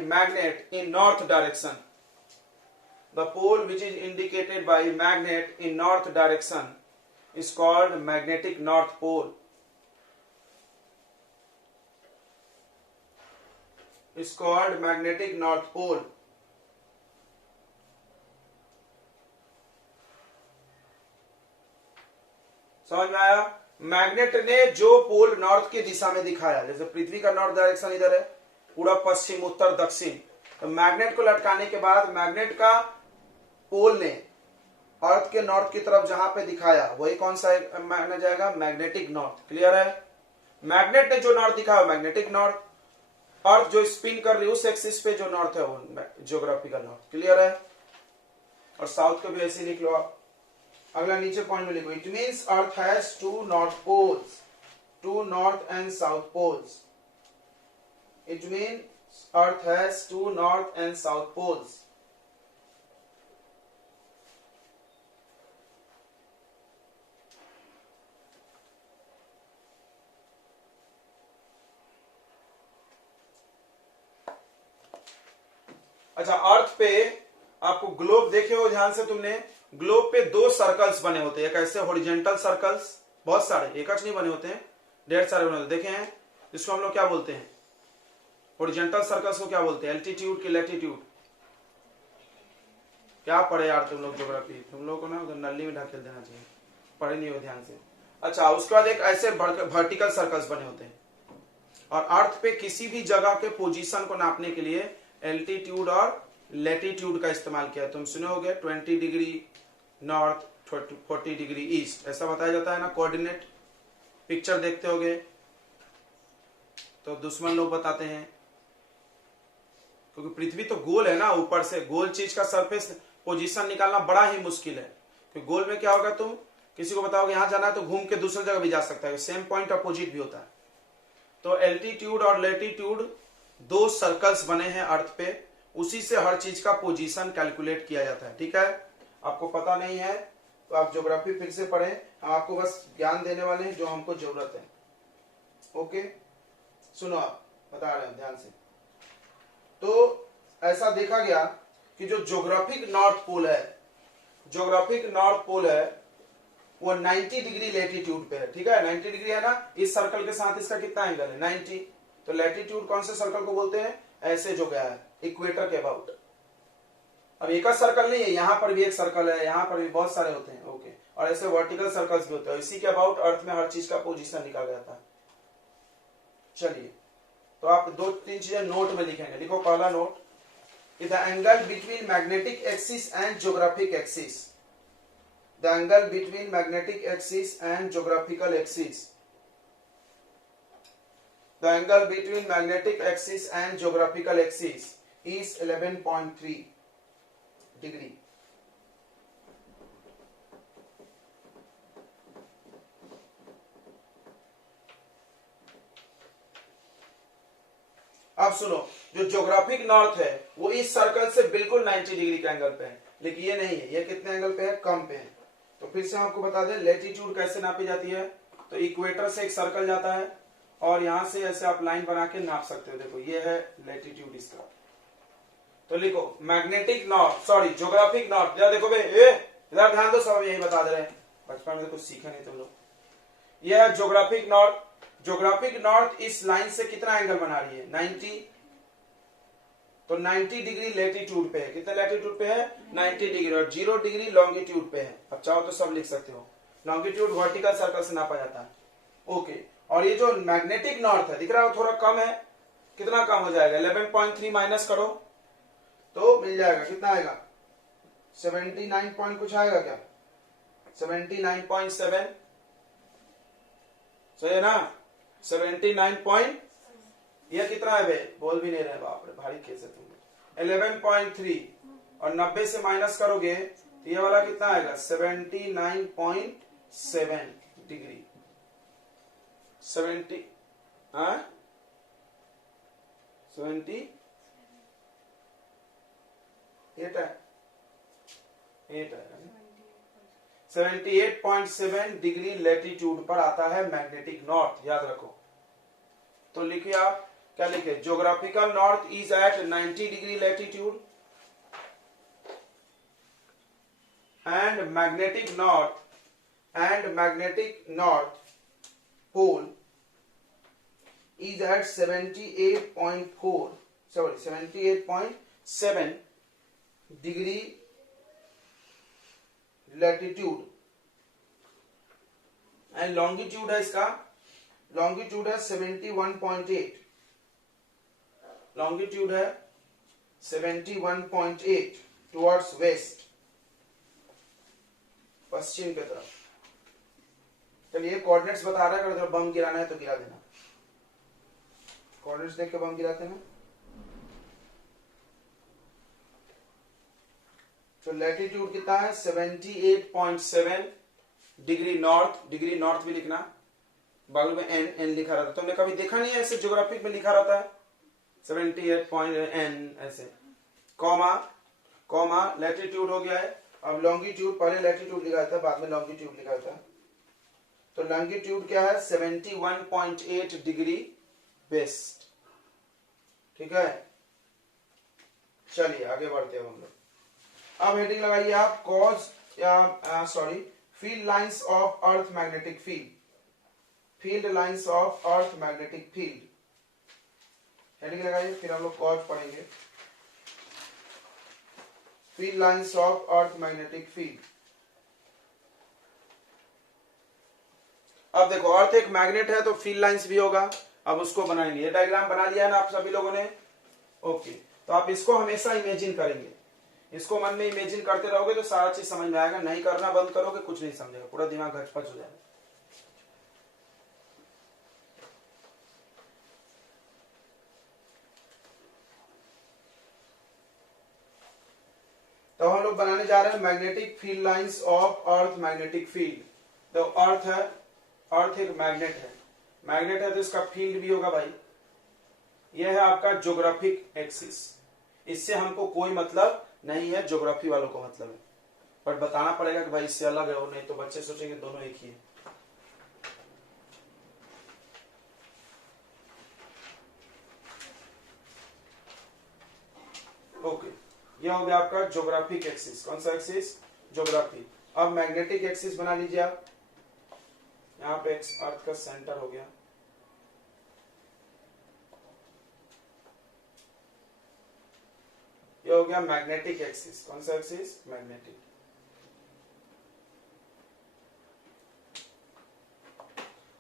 magnet in north direction, the pole which is indicated by magnet in north direction is called magnetic north pole, is called magnetic north pole। समझ में आया, magnet ने जो pole north की दिशा में दिखाया, जैसे पृथ्वी का नॉर्थ डायरेक्शन इधर है, पूरब पश्चिम उत्तर दक्षिण, तो मैग्नेट को लटकाने के बाद मैग्नेट का पोल ने अर्थ के नॉर्थ की तरफ जहां पे दिखाया वही कौन सा माना जाएगा, मैग्नेटिक नॉर्थ। क्लियर है, मैग्नेट ने जो नॉर्थ दिखाया मैग्नेटिक नॉर्थ, अर्थ जो स्पिन कर रही है उस एक्सिस पे जो नॉर्थ है वो ज्योग्राफिकल नॉर्थ। क्लियर है, और साउथ को भी ऐसे लिख लो आप। अगला नीचे पॉइंट में लिखो, it means earth has two north poles, two north and south poles, it means earth has two north and south poles. अच्छा अर्थ पे आपको ग्लोब देखे हो ध्यान से तुमने, ग्लोब पे दो सर्कल्स बने होते हैं, एक ऐसे हॉरिजॉन्टल सर्कल्स, बहुत सारे, एक नहीं बने होते हैं, ढेर सारे बने होते हैं, देखे हैं, जिसको हम लोग क्या बोलते हैं, हॉरिजॉन्टल सर्कल्स को क्या बोलते हैं, एल्टीट्यूड की लैटिट्यूड। क्या पढ़े यार तुम लोग ज्योग्राफी, तुम लोग को ना उधर नली में ढकेल देना चाहिए, पढ़े नहीं हो ध्यान से। अच्छा उसके बाद एक ऐसे वर्टिकल सर्कल्स बने होते हैं, और अर्थ पे किसी भी जगह के पोजीशन को नापने के लिए एल्टीट्यूड और लैटिट्यूड का इस्तेमाल किया। तुम सुने होगे 20 डिग्री नॉर्थ 40 डिग्री ईस्ट, ऐसा बताया जाता है ना, कोऑर्डिनेट पिक्चर देखते होगे तो दुश्मन लोग बताते हैं, क्योंकि पृथ्वी तो गोल है ना, ऊपर से गोल चीज का सरफेस पोजीशन निकालना बड़ा ही मुश्किल है, क्योंकि गोल में क्या होगा, तुम किसी को बताओगे यहां जाना है तो घूम के दूसरी जगह भी जा सकता है, सेम पॉइंट अपोजिट भी होता है। तो एल्टीट्यूड और लैटिट्यूड दो सर्कल्स बने हैं अर्थ पे, उसी से हर चीज का पोजीशन कैलकुलेट किया जाता है। ठीक है, आपको पता नहीं है तो आप ज्योग्राफी फिर से पढ़ें, हम आपको बस ज्ञान देने वाले हैं जो हमको जरूरत है। ओके सुनो, आप बता रहे हैं ध्यान से। तो ऐसा देखा गया कि जो ज्योग्राफिक नॉर्थ पोल है, ज्योग्राफिक नॉर्थ पोल है वो 90 डिग्री लैटिट्यूड पे है। ठीक है, 90 डिग्री है ना, इस सर्कल के साथ इसका कितना एंगल है, 90। तो लैटिट्यूड कौन से सर्कल को बोलते हैं, ऐसे जो गया है इक्वेटर के अबाउट। अब एक सर्कल नहीं है, यहां पर भी एक सर्कल है, यहां पर भी बहुत सारे होते हैं। ओके, और ऐसे वर्टिकल सर्कल्स भी होते हैं, इसी के अबाउट अर्थ में हर चीज का पोजीशन निकाला जाता है। चलिए, तो आप दो तीन चीजें नोट में लिखेंगे। लिखो पहला note, the angle between magnetic axis and geographic axis, the angle between magnetic axis and geographical axis, the angle between magnetic axis and geographical axis is 11.3 degree. अब सुनो, जो ज्योग्राफिक नॉर्थ है वो इस सर्कल से बिल्कुल 90 डिग्री के angle पे है, लेकिन ये नहीं है, ये कितने एंगल पे है, कम पे है। तो फिर से हम आपको बता दें लेटीट्यूड कैसे नापी जाती है। तो इक्वेटर से एक सर्कल जाता है और यहां से ऐसे आप लाइन बना के नाप सकते हो। देखो ये है लेटीट्यूड इसका। तो लिखो magnetic north, sorry geographic north. जरा देखो भाई, इधर ध्यान दो, सब यही बता दे रहे हैं, बचपन में तो कुछ सीखा नहीं तुम लोग। यह है ज्योग्राफिक नॉर्थ। ज्योग्राफिक नॉर्थ इस लाइन से कितना एंगल बना रही है, 90। तो 90 डिग्री लेटीट्यूड पे है। कितने लेटीट्यूड पे है, 90 डिग्री, और 0 डिग्री लॉन्गिट्यूड पे है। अब चाहो तो सब लिख सकते हो। लॉन्गिट्यूड वर्टिकल सर्कल से नापा जाता है। ओके, और ये जो मैग्नेटिक नॉर्थ है, दिख रहा है थोड़ा कम है। कितना कम हो जाएगा, 11.3 माइनस करो तो मिल जाएगा, कितना आएगा, 79 पॉइंट कुछ आएगा क्या, 79.7, सही है ना, 79 पॉइंट। ये कितना है भाई, बोल भी नहीं रहे, बाप रे भारी कैसे तुम। 11.3 और 90 से माइनस करोगे तो ये वाला कितना आएगा, 79.7 डिग्री। 78 है 78.7 डिग्री लेटीट्यूड पर आता है मैग्नेटिक नॉर्थ, याद रखो। तो लिखिए आप, क्या लिखे, geographical north is at 90 degree latitude and magnetic north pole is at 78.7 degree latitude and longitude है इसका, लॉन्गिट्यूड है 71.8, लॉन्गिट्यूड है 71.8 टुवर्ड्स वेस्ट, पश्चिम की तरफ। चलिए कोऑर्डिनेट्स बता रहा है, अगर बम गिराना है तो गिरा देना। कोऑर्डिनेट्स देख के बम गिराते हैं। तो लैटिट्यूड कितना है, 78.7 डिग्री नॉर्थ। डिग्री नॉर्थ भी लिखना, बगल में एन एन लिखा रहता है। तुमने कभी देखा नहीं है ऐसे ज्योग्राफिक में लिखा रहता है 78.n ऐसे, कॉमा कॉमा, लैटिट्यूड हो गया है। अब लॉन्गिट्यूड, पहले लैटिट्यूड लिखा था, बाद में लॉन्गिट्यूड लिखा था। तो लॉन्गिट्यूड क्या है, 71.8 डिग्री वेस्ट, ठीक है। चलिए आगे बढ़ते हैं हम लोग। अब हेडिंग लगाइए आप, कॉज या sorry field lines of earth magnetic field, field lines of earth magnetic field, heading लगाइए, फिर हम लोग कॉज पढ़ेंगे। Field lines of earth magnetic field. अब देखो, अर्थ एक मैग्नेट है तो फील्ड लाइंस भी होगा। अब उसको बनाएंगे, ये डायग्राम बना लिया है ना आप सभी लोगों ने, ओके। तो आप इसको हमेशा इमेजिन करेंगे, इसको मन में इमेजिन करते रहोगे तो सारा चीज समझ में आएगा। नहीं करना बंद करोगे कुछ नहीं समझेगा, पूरा दिमाग घचपच हो जाएगा। तो हम लोग बनाने जा रहे हैं magnetic field lines of earth magnetic field. तो अर्थ है, अर्थ एक मैग्नेट है, मैग्नेट है तो इसका फील्ड भी होगा भाई। यह है आपका ज्योग्राफिक एक्सिस, इससे हमको कोई मतलब नहीं है, ज्योग्राफी वालों को मतलब है, पर बताना पड़ेगा कि भाई इससे अलग है, और नहीं तो बच्चे सोचेंगे दोनों एक ही है। ओके, यह हो गया आपका ज्योग्राफिक एक्सिस। कौन सा एक्सिस, ज्योग्राफी। अब मैग्नेटिक एक्सिस बना लीजिए आप, यहाँ पे अर्थ का सेंटर हो गया, ये हो गया मैग्नेटिक एक्सिस। कौन सा एक्सिस, मैग्नेटिक।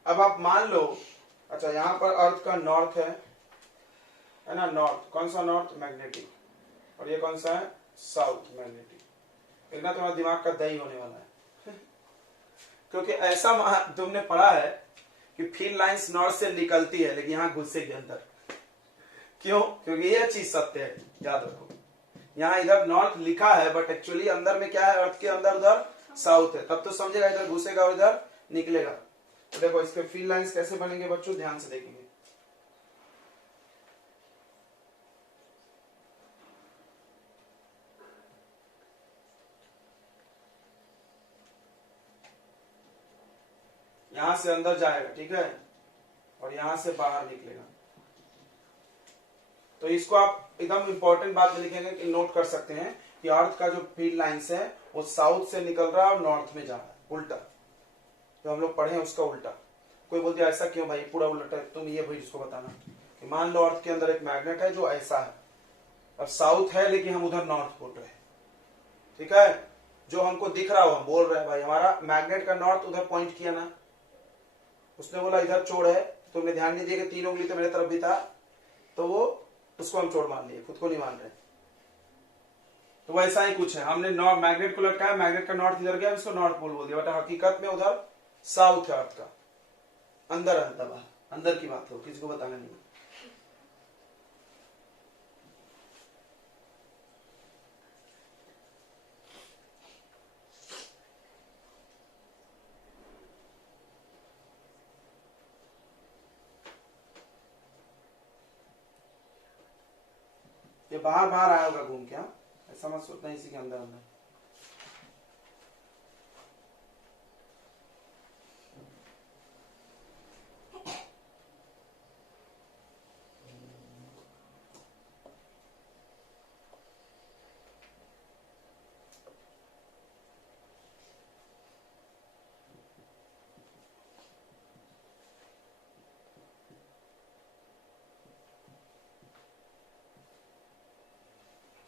अब आप मान लो अच्छा, यहाँ पर अर्थ का नॉर्थ है ना, नॉर्थ कौन सा नॉर्थ, मैग्नेटिक, और ये कौन सा है, साउथ मैग्नेटिक। इतना तुम्हारा दिमाग का दही होने वाला है क्योंकि ऐसा तुमने पढ़ा है कि फील्ड लाइंस नॉर्थ से निकलती है लेकिन यहाँ घुसेगी अंदर। क्यों? क्योंकि ये चीज सत्य है, याद रखो। यहाँ इधर नॉर्थ लिखा है बट एक्चुअली अंदर में क्या है, अर्थ के अंदर उधर साउथ है, तब तो समझेगा इधर घुसेगा और इधर निकलेगा। तो देखो इसके फील्ड लाइंस कैसे बनेंगे बच्चों, ध्यान से देखेंगे। यहां से अंदर जाएगा, ठीक है, और यहां से बाहर निकलेगा। तो इसको आप एकदम इंपॉर्टेंट बात में लिखेंगे कि नोट कर सकते हैं कि अर्थ का जो फील्ड लाइंस है वो साउथ से निकल रहा है और नॉर्थ में जा रहा है, उल्टा। जो हम लोग पढ़े हैं उसका उल्टा। कोई बोलते ऐसा क्यों भाई, पूरा उल्टा है, तुम ये भाई जिसको बताना कि मान लो अर्थ के अंदर एक मैग्नेट है जो ऐसा है, अब साउथ है लेकिन हम उधर नॉर्थ बोल रहे हैं, ठीक है। जो हमको दिख रहा हो हम बोल रहे हैं भाई हमारा मैग्नेट का नॉर्थ उधर पॉइंट किया ना, उसने बोला इधर चोर है, तुमने ध्यान नहीं दिया कि 3 उंगली तो मेरे तरफ भी था, तो वो उसको हम चोर मान लिए, खुद को नहीं मान रहे। तो वैसा ही कुछ है, हमने मैग्नेट को लटकाया, मैग्नेट का नॉर्थ इधर गया, इसको नॉर्थ पोल बोल दिया, बट हकीकत में उधर साउथ है अर्थ का, अंदर अंदर की बात हो, किसी को बताना नहीं। ये बाहर बाहर आया होगा घूम के, ऐसा मत सोचना इसी के अंदर अंदर।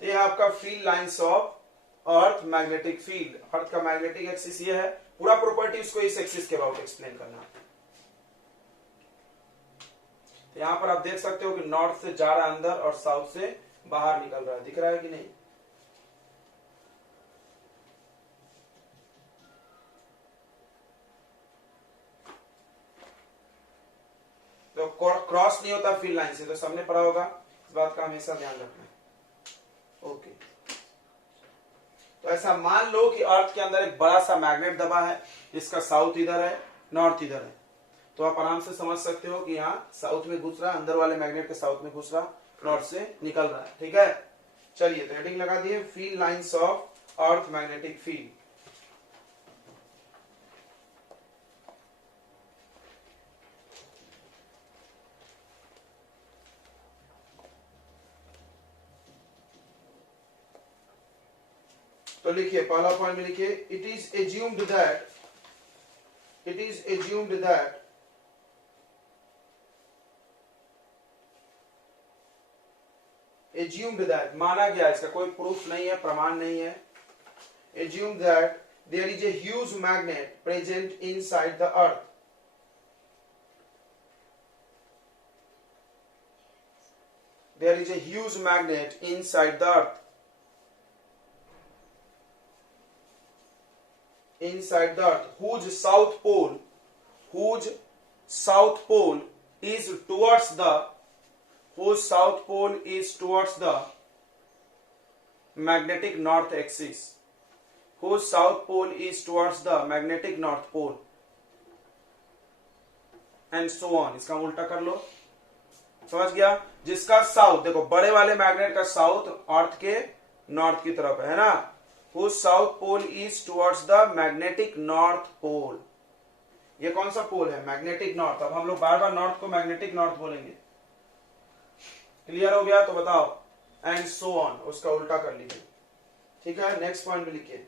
ये आपका field lines of earth magnetic field. Earth का मैग्नेटिक एक्सिस ये है, पूरा प्रॉपर्टी उसको इस एक्सिस के अबाउट एक्सप्लेन करना। तो यहां पर आप देख सकते हो कि नॉर्थ से जा रहा है अंदर और साउथ से बाहर निकल रहा है, दिख रहा है कि नहीं। तो क्रॉस नहीं होता फील्ड लाइन से, तो सबने पढ़ा होगा, इस बात का हमेशा ध्यान रखना। ओके, तो ऐसा मान लो कि अर्थ के अंदर एक बड़ा सा मैग्नेट दबा है, जिसका साउथ इधर है, नॉर्थ इधर है। तो आप आराम से समझ सकते हो कि यहाँ साउथ में घुस रहा है, अंदर वाले मैग्नेट के साउथ में घुस रहा, नॉर्थ से निकल रहा है, ठीक है। चलिए तो हेडिंग लगा दिए, field lines of earth magnetic field. तो लिखिए, पहला पॉइंट में लिखिए, इट इज एज्यूम्ड दैट माना गया, इसका कोई प्रूफ नहीं है, प्रमाण नहीं है। Assume that there is a huge magnet present inside the earth. There is a huge magnet inside the earth. Inside the earth, whose south pole is towards the magnetic north axis. Whose south pole is towards the magnetic north pole, and so on. इसका उल्टा कर लो, समझ गया। जिसका south, देखो बड़े वाले magnet का साउथ अर्थ के नॉर्थ की तरफ है ना, whose south pole is towards the magnetic north pole। ये कौन सा पोल है, मैग्नेटिक नॉर्थ। अब हम लोग बार बार नॉर्थ को मैग्नेटिक नॉर्थ बोलेंगे, क्लियर हो गया। तो बताओ, एंड सो ऑन, उसका उल्टा कर लीजिए, ठीक है। नेक्स्ट पॉइंट में लिखिए,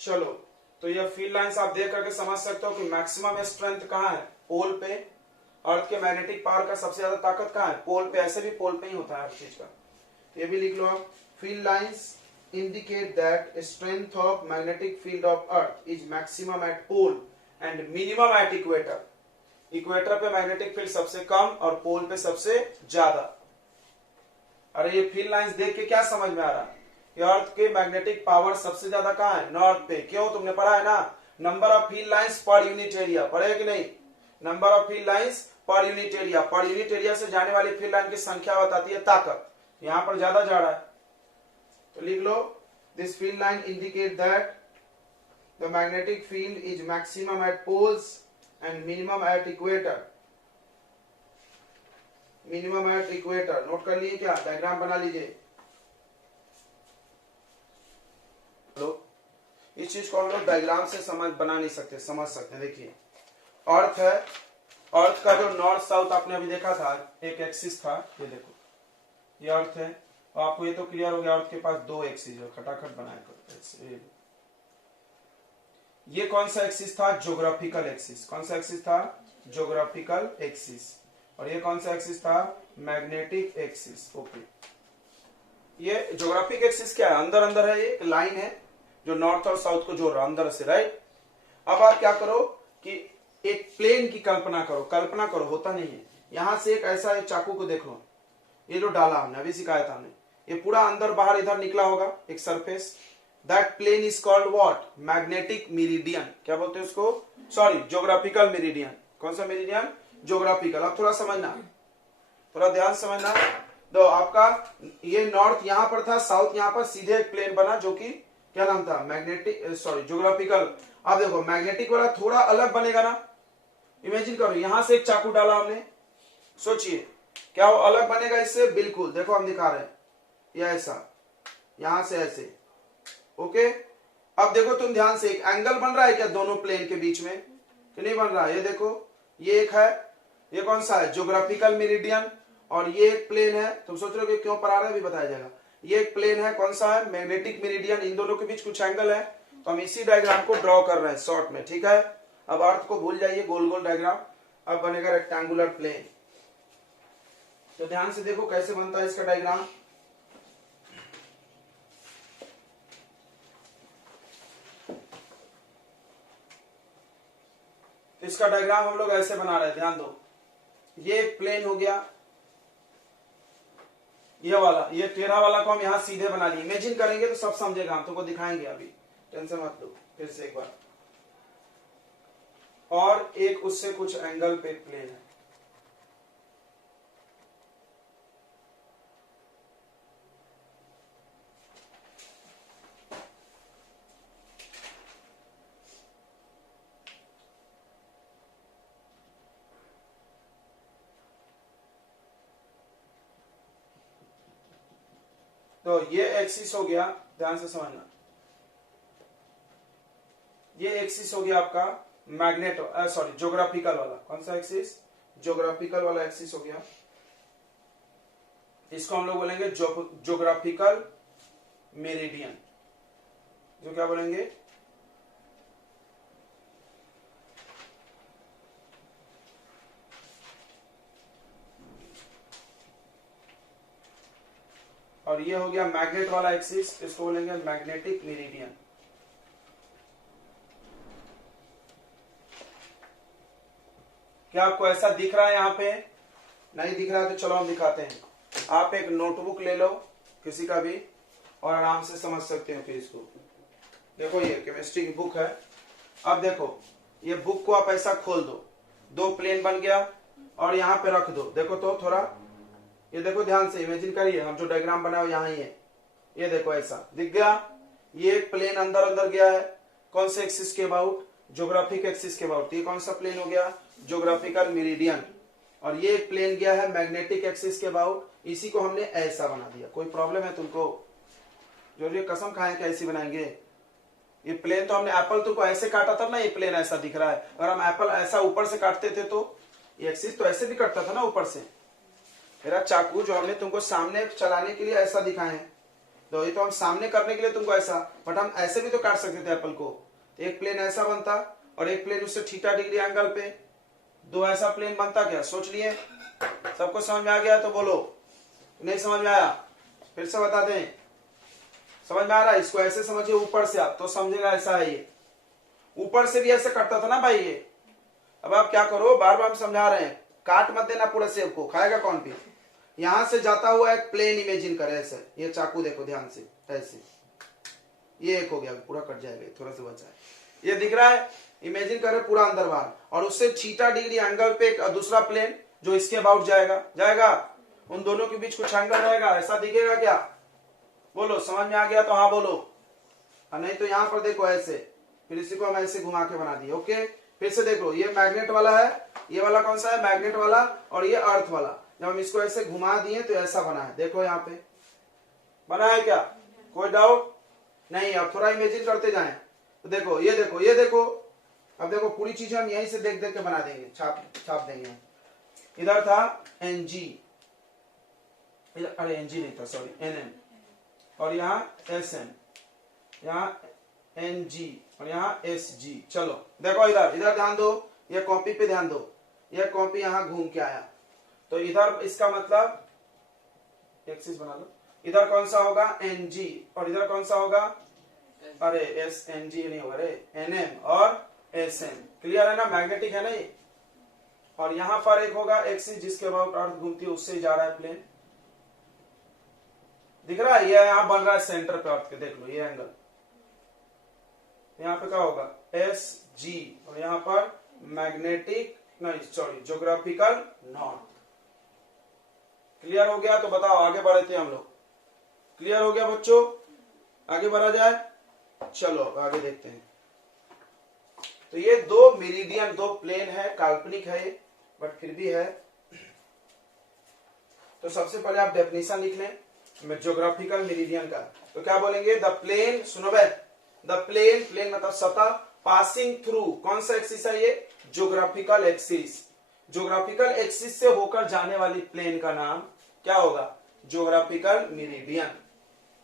चलो तो ये फील्ड लाइंस आप देख करके समझ सकते हो कि मैक्सिमम स्ट्रेंथ कहाँ है, पोल पे। अर्थ के मैग्नेटिक पावर का सबसे ज्यादा ताकत कहाँ है, पोल पे। ऐसे भी पोल पे ही होता है हर चीज का, तो ये भी लिख लो आप। Field lines indicate that strength of magnetic field of earth is maximum at pole and minimum at equator. Equator पे मैग्नेटिक फील्ड सबसे कम और पोल पे सबसे ज्यादा। अरे ये फील्ड लाइंस देख के क्या समझ में आ रहा है? अर्थ के मैग्नेटिक पावर सबसे ज्यादा कहाँ है? नॉर्थ पे। क्यों? तुमने पढ़ा है ना, number of field lines per unit area. पढ़े कि नहीं? Number of field lines per unit area. Per unit area से जाने वाली फील्ड लाइन की संख्या बताती है ताकत। यहां पर ज्यादा जा रहा है तो लिख लो, this field line indicate that the magnetic field is maximum at poles and minimum at equator. Minimum at equator. Note कर लिए क्या? डायग्राम बना लीजिए। इस चीज को हम लोग डायग्राम से समझ बना नहीं सकते, समझ सकते। देखिए अर्थ है, अर्थ का जो नॉर्थ साउथ आपने अभी देखा था, एक एक्सिस था, ये देखो ये अर्थ है। और आपको ये तो क्लियर हो गया अर्थ के पास दो एक्सिस है, खटाखट बनाया करो। ये कौन सा एक्सिस था? Geographical axis. कौन सा एक्सिस था? Geographical axis. और ये कौन सा एक्सिस था? Magnetic axis. ओके, ये ज्योग्राफिक एक्सिस क्या है? अंदर अंदर है, ये लाइन है जो नॉर्थ और साउथ को जोड़ रहा है अंदर से, राइट। अब आप क्या करो कि एक प्लेन की कल्पना करो। कल्पना करो, होता नहीं है। यहां से एक ऐसा एक चाकू को देख लो, ये जो डाला हमने अभी सिखाया था हमने, ये पूरा अंदर बाहर इधर निकला होगा एक surface. That plane is called what? Magnetic meridian। क्या बोलते हैं उसको? Sorry, geographical meridian. कौन सा मेरिडियन? ज्योग्राफिकल। अब थोड़ा समझना, थोड़ा ध्यान समझना। तो आपका ये नॉर्थ यहां पर था, साउथ यहां पर, सीधे एक प्लेन बना जो कि क्या नाम था? Magnetic, sorry geographical. अब देखो मैग्नेटिक वाला थोड़ा अलग बनेगा ना। इमेजिन करो यहां से एक चाकू डाला हमने, सोचिए क्या वो अलग बनेगा इससे? बिल्कुल। देखो हम दिखा रहे हैं, ये ऐसा, यहां से ऐसे। ओके, अब देखो तुम ध्यान से, एक एंगल बन रहा है क्या दोनों प्लेन के बीच में? कि नहीं बन रहा है? ये देखो, ये एक है, ये कौन सा है? Geographical meridian. और ये एक प्लेन है। तुम सोच रहे हो कि क्यों पर आ रहा है, अभी बताया जाएगा। ये एक प्लेन है, कौन सा है? Magnetic meridian. इन दोनों के बीच कुछ एंगल है, तो हम इसी डायग्राम को ड्रॉ कर रहे हैं शॉर्ट में, ठीक है। अब अर्थ को भूल जाइए, गोल गोल डायग्राम। अब बनेगा रेक्टेंगुलर प्लेन। तो ध्यान से देखो कैसे बनता है इसका डायग्राम। इसका डायग्राम हम लोग ऐसे बना रहे हैं, ध्यान दो। ये एक प्लेन हो गया, ये वाला, ये टेढ़ा वाला को हम यहां सीधे बना लिए। इमेजिन करेंगे तो सब समझेगा, हम तुमको दिखाएंगे, अभी टेंशन मत लो। फिर से एक बार, और एक उससे कुछ एंगल पे प्लेन है। तो ये एक्सिस हो गया, ध्यान से समझना। ये एक्सिस हो गया आपका मैग्नेट, सॉरी ज्योग्राफिकल वाला। कौन सा एक्सिस? ज्योग्राफिकल वाला एक्सिस हो गया। इसको हम लोग बोलेंगे ज्योग्राफिकल मेरिडियन। जो क्या बोलेंगे? और ये हो गया मैग्नेट वाला एक्सिस, इसको बोलेंगे मैग्नेटिक मेरिडियन। क्या आपको ऐसा दिख रहा है यहाँ पे? नहीं दिख रहा है तो चलो हम दिखाते हैं। आप एक नोटबुक ले लो किसी का भी, और आराम से समझ सकते हैं फिर इसको। देखो ये केमिस्ट्री की बुक है। अब देखो ये बुक को आप ऐसा खोल दो, दो प्लेन बन गया, और यहाँ पे रख दो। देखो तो थोड़ा, ये देखो ध्यान से, इमेजिन करिए हम जो डायग्राम बनाए यहाँ ही है। ये देखो ऐसा दिख गया। ये एक प्लेन अंदर अंदर गया है, कौन से एक्सिस के अबाउट? ज्योग्राफिक एक्सिस के अबाउट। ये कौन सा प्लेन हो गया? Geographical meridian. और ये एक प्लेन गया है मैग्नेटिक एक्सिस के अबाउट, इसी को हमने ऐसा बना दिया। कोई प्रॉब्लम है तुमको? जो ये कसम खाएं कि ऐसी बनाएंगे? ये प्लेन तो हमने एप्पल तुमको ऐसे काटा था ना, ये प्लेन ऐसा दिख रहा है। अगर हम एप्पल ऐसा ऊपर से काटते थे तो ये एक्सिस तो ऐसे भी कटता था ना ऊपर से। मेरा चाकू जो हमने तुमको सामने चलाने के लिए ऐसा दिखाए हैं, तो ये तो हम सामने करने के लिए तुमको ऐसा, बट हम ऐसे भी तो काट सकते थे एप्पल को। एक प्लेन ऐसा बनता और एक प्लेन उससे थीटा डिग्री एंगल पे, दो ऐसा प्लेन बनता। क्या सोच लिए? सबको समझ में आ गया तो बोलो। नहीं समझ में आया? फिर से बता दें। समझ में आ रहा है? इसको ऐसे समझिए ऊपर से, आप तो समझेगा ऐसा है, ये ऊपर से भी ऐसे कटता था ना भाई ये। अब आप क्या करो, बार बार हम समझा रहे हैं, काट मत देना पूरे सेब को, खाएगा कौन भी। यहां से जाता हुआ एक प्लेन इमेजिन करे ऐसे, ये चाकू देखो ध्यान से, ऐसे ये एक हो गया, पूरा कट जाएगा, थोड़ा सा बचा है, ये दिख रहा है, इमेजिन करे पूरा अंदर बाहर, और उससे थीटा डिग्री एंगल पे एक दूसरा प्लेन जो इसके अबाउट जाएगा, उन दोनों के बीच कुछ एंगल रहेगा, ऐसा दिखेगा क्या? बोलो, समझ में आ गया तो हाँ बोलो, और नहीं तो यहां पर देखो ऐसे, फिर इसी को हम ऐसे घुमा के बना दिए। ओके, फिर से देखो, ये मैग्नेट वाला है, ये वाला कौन सा है? मैग्नेट वाला, और ये अर्थ वाला। जब हम इसको ऐसे घुमा दिए तो ऐसा बना है, देखो यहाँ पे बना है क्या? कोई डाउट नहीं? अब थोड़ा इमेजिन करते जाएं तो देखो, ये देखो, ये देखो, अब देखो पूरी चीजें हम यहीं से देख देख के बना देंगे, छाप देंगे। इधर था NG, अरे NG नहीं था, सॉरी NM, और यहाँ SN, यहाँ NG, और यहाँ SG। चलो देखो, इधर ध्यान दो, ये कॉपी पे ध्यान दो, ये कॉपी यहाँ घूम के आया, तो इधर इसका मतलब एक्सिस बना लो, इधर कौन सा होगा? NG, और इधर कौन सा होगा? अरे SNG नहीं होगा, अरे NM और SN। क्लियर है ना? मैग्नेटिक है ना ये। और यहां पर एक होगा एक्सिस जिसके अबाउट अर्थ घूमती है, उससे जा रहा है प्लेन, दिख रहा है? ये यहां बन रहा है सेंटर पे अर्थ के, देख लो ये एंगल, यहाँ पे क्या होगा? SG, और यहाँ पर मैग्नेटिक नहीं, सॉरी, ज्योग्राफिकल नॉर्थ। क्लियर हो गया? तो बताओ, आगे बढ़े थे हम लोग। क्लियर हो गया बच्चों? आगे बढ़ा जाए, चलो आगे देखते हैं। तो ये दो मेरिडियन, दो प्लेन है, काल्पनिक है ये, बट फिर भी है। तो सबसे पहले आप डेफिनेशन लिख लें ज्योग्राफिकल मेरिडियन का। तो क्या बोलेंगे? द प्लेन, सुनो बे, द प्लेन मतलब सतह, पासिंग थ्रू, कौन सा एक्सिस है ये? Geographical axis. ज्योग्राफिकल एक्सिस से होकर जाने वाली प्लेन का नाम क्या होगा? Geographical meridian.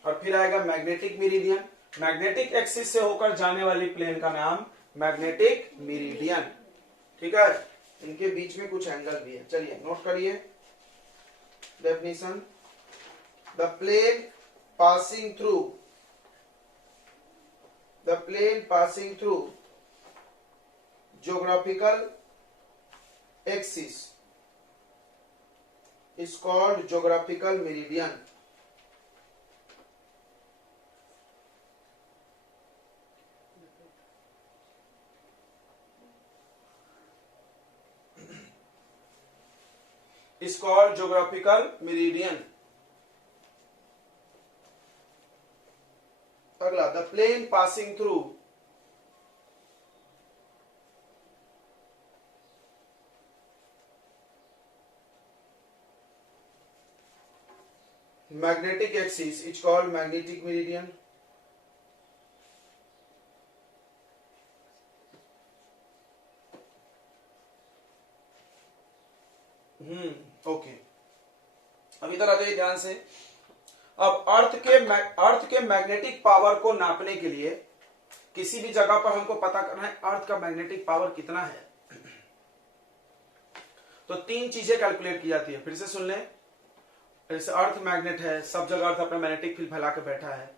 और फिर आएगा मैग्नेटिक मेरिडियन, मैग्नेटिक एक्सिस से होकर जाने वाली प्लेन का नाम मैग्नेटिक मेरिडियन। ठीक है, इनके बीच में कुछ एंगल भी है, चलिए नोट करिए definition. The plane passing through geographical axis is called geographical meridian. Is called geographical meridian. अगला, the plane passing through magnetic axis is called magnetic meridian. Okay, अब इधर आ जाइए ध्यान से। अब अर्थ के मैग्नेटिक पावर को नापने के लिए किसी भी जगह पर हमको पता करना है अर्थ का मैग्नेटिक पावर कितना है, तो तीन चीजें कैलकुलेट की जाती है। फिर से सुन लें, जैसे अर्थ मैग्नेट है, सब जगह अर्थ अपना मैग्नेटिक फील्ड फैला के बैठा है,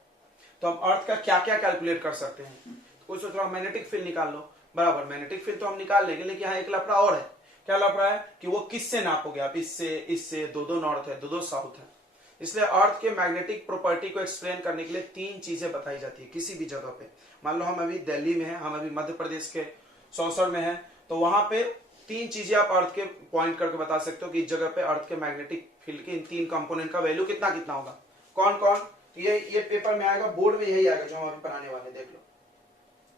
तो हम अर्थ का क्या क्या कैलकुलेट कर सकते हैं। तो कोई सोच रहा मैग्नेटिक फील्ड निकाल लो, बराबर, मैग्नेटिक फील्ड तो हम निकाल लेंगे, लेकिन यहाँ एक लफड़ा और है। क्या लफड़ा है? कि वो किससे नापोगे आप? इससे दो नॉर्थ है, दो साउथ है। इसलिए अर्थ के मैग्नेटिक प्रॉपर्टी को एक्सप्लेन करने के लिए तीन चीजें बताई जाती है किसी भी जगह पे। मान लो हम अभी दिल्ली में हैं, हम अभी मध्य प्रदेश के सौसर में हैं, तो वहां पे तीन चीजें आप अर्थ के पॉइंट करके बता सकते हो कि इस जगह पे अर्थ के मैग्नेटिक फील्ड के इन तीन कंपोनेंट का वैल्यू कितना कितना होगा। कौन कौन? ये पेपर में आएगा, बोर्ड में यही आएगा जो हम अभी पढ़ाने वाले, देख लो,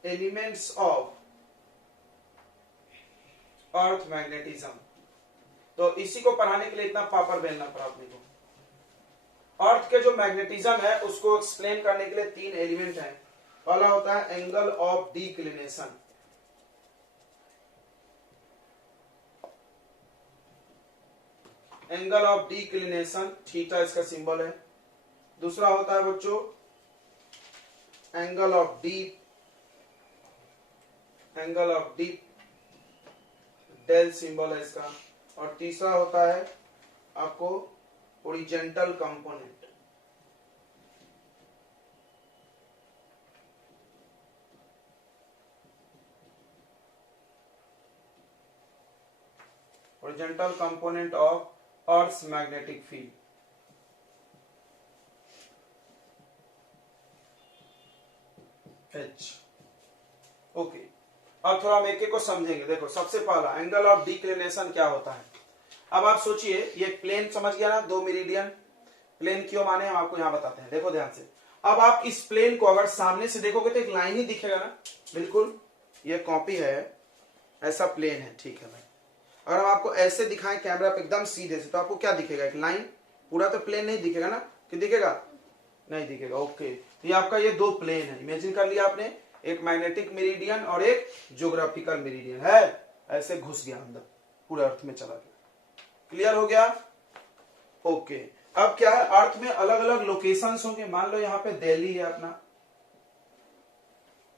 एलिमेंट्स ऑफ अर्थ मैग्नेटिज्म। तो इसी को पढ़ाने के लिए इतना पापड़ बेलना पड़ा अपने को। अर्थ के जो मैग्नेटिज्म है उसको एक्सप्लेन करने के लिए तीन एलिमेंट हैं। पहला होता है angle of declination, angle of declination, theta इसका सिंबल है। दूसरा होता है बच्चों angle of dip, del symbol है इसका। और तीसरा होता है आपको horizontal component. Horizontal component of earth's magnetic field. H. Okay, अब थोड़ा हम एक एक को समझेंगे। देखो सबसे पहला एंगल ऑफ डिक्लिनेशन क्या होता है। अब आप सोचिए, ये प्लेन समझ गया ना, दो मेरिडियन। प्लेन क्यों माने हम आपको यहां बताते हैं, देखो ध्यान से। अब आप इस प्लेन को अगर सामने से देखोगे तो एक लाइन ही दिखेगा ना, बिल्कुल ये कॉपी है, ऐसा प्लेन है, ठीक है भाई। अगर हम आपको ऐसे दिखाएं कैमरा पे एकदम सीधे से, तो आपको क्या दिखेगा, एक लाइन, पूरा तो प्लेन नहीं दिखेगा ना, कि दिखेगा, नहीं दिखेगा। ओके, तो ये आपका ये दो प्लेन है, इमेजिन कर लिया आपने, एक मैग्नेटिक मेरिडियन और एक ज्योग्राफिकल मेरिडियन है, ऐसे घुस गया अंदर, पूरे अर्थ में चला गया। क्लियर हो गया? ओके, अब क्या है, अर्थ में अलग अलग लोकेशंस होंगे। मान लो यहाँ पे दिल्ली है अपना।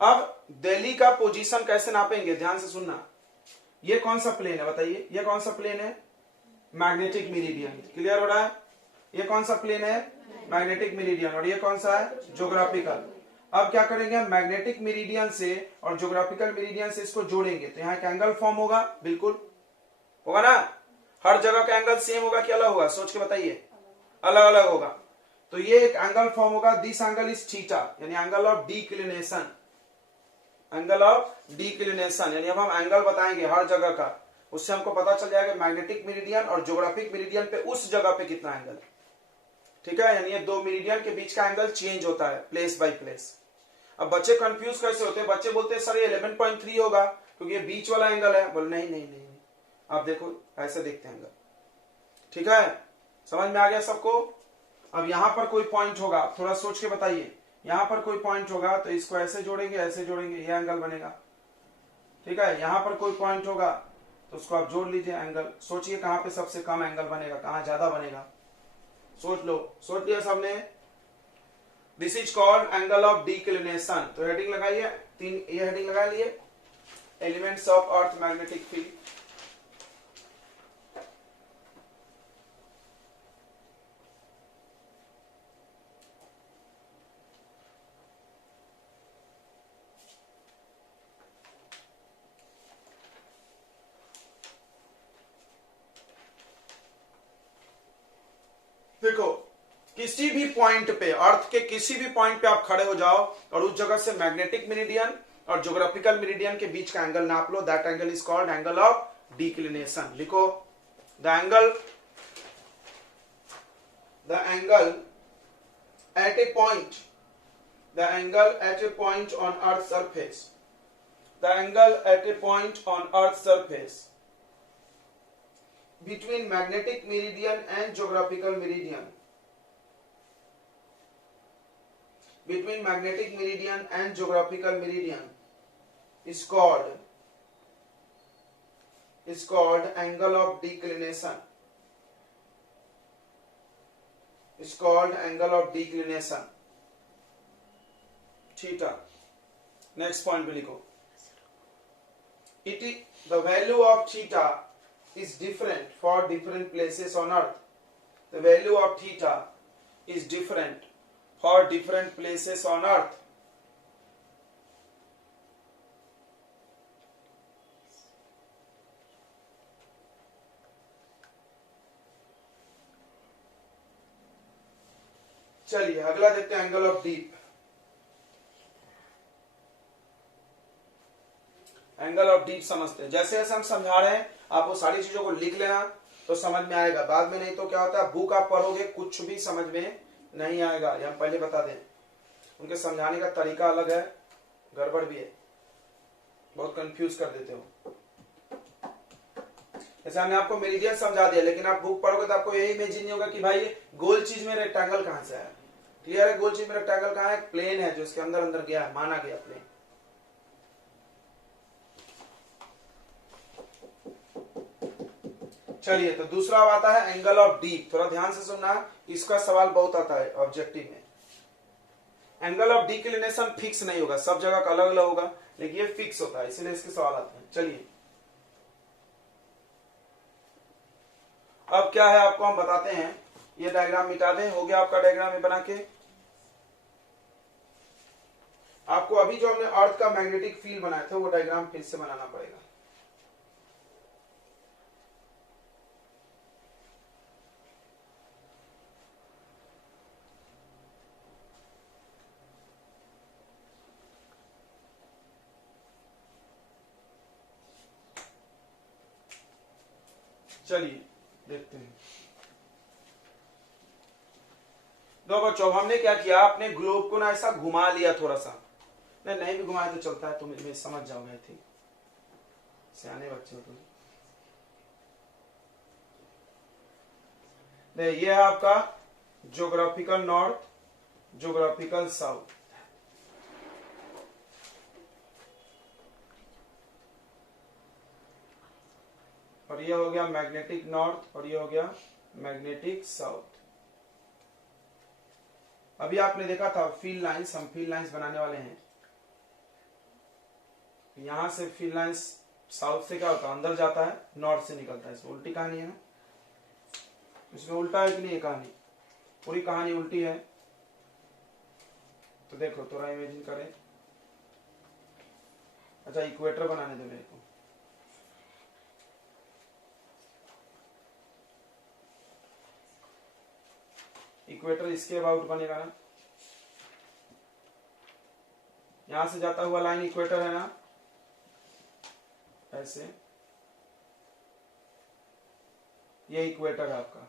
अब दिल्ली का पोजीशन कैसे नापेंगे, ध्यान से सुनना। ये कौन सा प्लेन है बताइए, ये कौन सा प्लेन है, मैग्नेटिक मेरिडियन। क्लियर हो रहा है? ये कौन सा प्लेन है, मैग्नेटिक मेरिडियन, और ये कौन सा है, ज्योग्राफिकल। अब क्या करेंगे, मैग्नेटिक मेरिडियन से और ज्योग्राफिकल मेरिडियन से इसको जोड़ेंगे, तो यहाँ एक एंगल फॉर्म होगा, बिल्कुल होगा ना। हर जगह का एंगल सेम होगा कि अलग होगा, सोच के बताइए, अलग अलग होगा। तो ये एक एंगल फॉर्म होगा, दिस एंगल इज थीटा, यानी angle of declination. Angle of declination यानी अब हम एंगल बताएंगे हर जगह का, उससे हमको पता चल जाएगा मैग्नेटिक मेरिडियन और ज्योग्राफिक मेरिडियन पे उस जगह पे कितना एंगल, ठीक है। यानी ये दो मेरिडियन के बीच का एंगल चेंज होता है प्लेस बाय प्लेस। अब बच्चे कंफ्यूज कैसे होते हैं, बच्चे बोलते हैं सर ये 11.3 होगा क्योंकि ये बीच वाला एंगल है। बोल नहीं नहीं नहीं, आप देखो ऐसे देखते हैं एंगल, ठीक है। समझ में आ गया सबको? अब यहां पर कोई पॉइंट होगा, थोड़ा सोच के बताइए, यहां पर कोई पॉइंट होगा तो इसको ऐसे जोड़ेंगे, ऐसे जोड़ेंगे, ये एंगल बनेगा, ठीक है। यहां पर कोई पॉइंट होगा तो उसको आप जोड़ लीजिए एंगल। सोचिए कहां पे सबसे कम एंगल बनेगा, कहां ज्यादा बनेगा, सोच लो। सोच लिया सबने? This is called angle of declination. तो हेडिंग लगाइए, तीन ये हेडिंग लगा लिए, elements of earth magnetic field. देखो किसी भी पॉइंट पे, अर्थ के किसी भी पॉइंट पे आप खड़े हो जाओ और उस जगह से मैग्नेटिक मेरिडियन और ज्योग्राफिकल मेरिडियन के बीच का एंगल नाप लो, that angle is called angle of declination. लिखो the angle at a point, the angle at a point on earth's surface, the angle at a point on earth's surface between magnetic meridian and geographical meridian, between magnetic meridian and geographical meridian is called angle of declination, is called angle of declination, theta. Next point पे लिखो, the value of theta is different for different places on earth. The value of theta is different for different places on earth. चलिए अगला देखते हैं, angle of deep. Angle of deep समझते हैं। जैसे जैसे हम समझा रहे हैं आप वो सारी चीजों को लिख लेना तो समझ में आएगा, बाद में नहीं तो क्या होता है, बुक आप पढ़ोगे कुछ भी समझ में नहीं आएगा। ये हम पहले बता दें, उनके समझाने का तरीका अलग है, गड़बड़ भी है, बहुत कंफ्यूज कर देते हो। जैसे हमने आपको मेरिडियन समझा दिया, लेकिन आप बुक पढ़ोगे तो आपको यही इमेजिन नहीं होगा कि भाई गोल चीज में रेक्टेंगल कहां से आया। क्लियर है? गोल चीज में रेक्टेंगल कहां है, प्लेन है जो इसके अंदर अंदर गया है, माना गया प्लेन। चलिए तो दूसरा आता है एंगल ऑफ डीप। थोड़ा ध्यान से सुनना, इसका सवाल बहुत आता है ऑब्जेक्टिव में। एंगल ऑफ डिक्लिनेशन फिक्स नहीं होगा, सब जगह का अलग अलग होगा, लेकिन ये फिक्स होता है, इसलिए इसके सवाल आते हैं। चलिए अब क्या है आपको हम बताते हैं, ये डायग्राम मिटा दें। हो गया आपका डायग्राम ये बना के। आपको अभी जो हमने अर्थ का मैग्नेटिक फील्ड बनाया था वो डायग्राम फिर से बनाना पड़ेगा। चलिए देखते हैं। दो बच्चों, हमने क्या किया, अपने ग्लोब को ना ऐसा घुमा लिया थोड़ा सा, नहीं भी घुमाया तो चलता है, तुम मैं समझ जाओगे, ठीक, सियाने बच्चे हो तुम। ये है आपका ज्योग्राफिकल नॉर्थ, ज्योग्राफिकल साउथ। और ये हो गया मैग्नेटिक नॉर्थ और ये हो गया मैग्नेटिक साउथ। अभी आपने देखा था फील्ड लाइंस, हम फील्ड लाइंस बनाने वाले हैं। यहां से फील्ड लाइंस साउथ से क्या होता है, अंदर जाता है, नॉर्थ से निकलता है। इसमें उल्टी कहानी है ना, इसमें उल्टा है कि नहीं, ये कहानी, पूरी कहानी उल्टी है। तो देखो थोड़ा इमेजिन करें। अच्छा इक्वेटर बनाने दो मेरे को। इक्वेटर इसके अबाउट बनेगा ना, यहां से जाता हुआ लाइन इक्वेटर है ना, ऐसे ये इक्वेटर है आपका।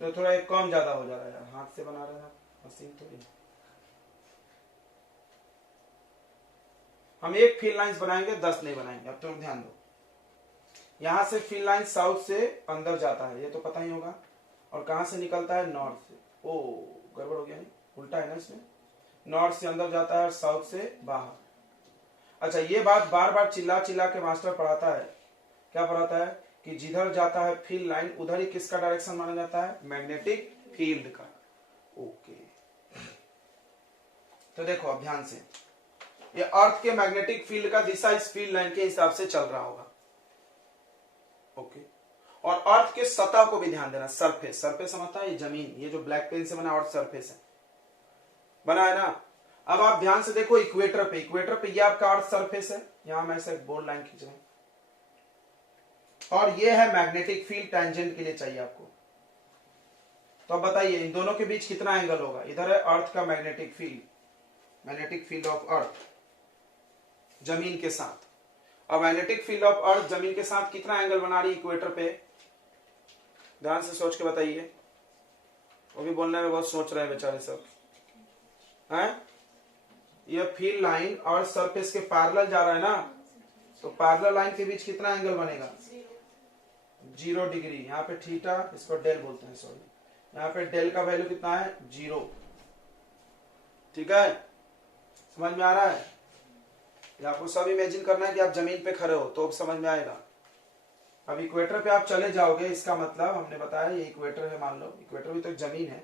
तो थोड़ा एक कम ज्यादा हो जा रहा है यार, हाथ से बना रहे हैं मशीन थोड़ी। हम एक फील्ड लाइंस बनाएंगे, 10 नहीं बनाएंगे। अब तुम ध्यान दो, यहां से फील्ड लाइन साउथ से अंदर जाता है, ये तो पता ही होगा, और कहां से निकलता है, नॉर्थ से। ओ गड़बड़ हो गया, नहीं उल्टा है ना इसमें, नॉर्थ से अंदर जाता है, साउथ से बाहर। अच्छा ये बात बार बार चिल्ला चिल्ला के मास्टर पढ़ाता है, क्या पढ़ाता है कि जिधर जाता है फील्ड लाइन उधर ही किसका डायरेक्शन माना जाता है, मैग्नेटिक फील्ड का। ओके तो देखो अब ध्यान से, ये अर्थ के मैग्नेटिक फील्ड का दिशा इस फील्ड लाइन के हिसाब से चल रहा होगा। ओके और अर्थ के सतह को भी ध्यान देना, सरफेस, सरफेस समझता है, ये जमीन, ये जो ब्लैक पेन से बना और सरफेस है, बना है ना। अब आप ध्यान से देखो इक्वेटर पे, इक्वेटर पे ये आपका अर्थ सरफेस है, यहां मैं ऐसे बोल्ड लाइन खींच रहा हूं, और ये है मैग्नेटिक फील्ड, टेंजेंट के लिए चाहिए आपको। तो अब बताइए इन दोनों के बीच कितना एंगल होगा, इधर है अर्थ का magnetic field, magnetic field of अर्थ जमीन के साथ, और मैग्नेटिक फील्ड ऑफ अर्थ जमीन के साथ कितना एंगल बना रही इक्वेटर पे, ध्यान से सोच के बताइए। वो भी बोलने में बहुत सोच रहे हैं बेचारे सब हैं। ये फील्ड लाइन और सरफेस के पैरेलल जा रहा है ना, तो पैरेलल लाइन के बीच कितना एंगल बनेगा, 0 डिग्री। यहाँ पे थीटा, इसको डेल बोलते हैं, सॉरी, यहाँ पे डेल का वैल्यू कितना है, 0। ठीक है, समझ में आ रहा है। आपको सब इमेजिन करना है कि आप जमीन पे खड़े हो, तो अब समझ में आएगा। अब इक्वेटर पे आप चले जाओगे, इसका मतलब हमने बताया ये इक्वेटर है, मान लो इक्वेटर भी तो एक जमीन है,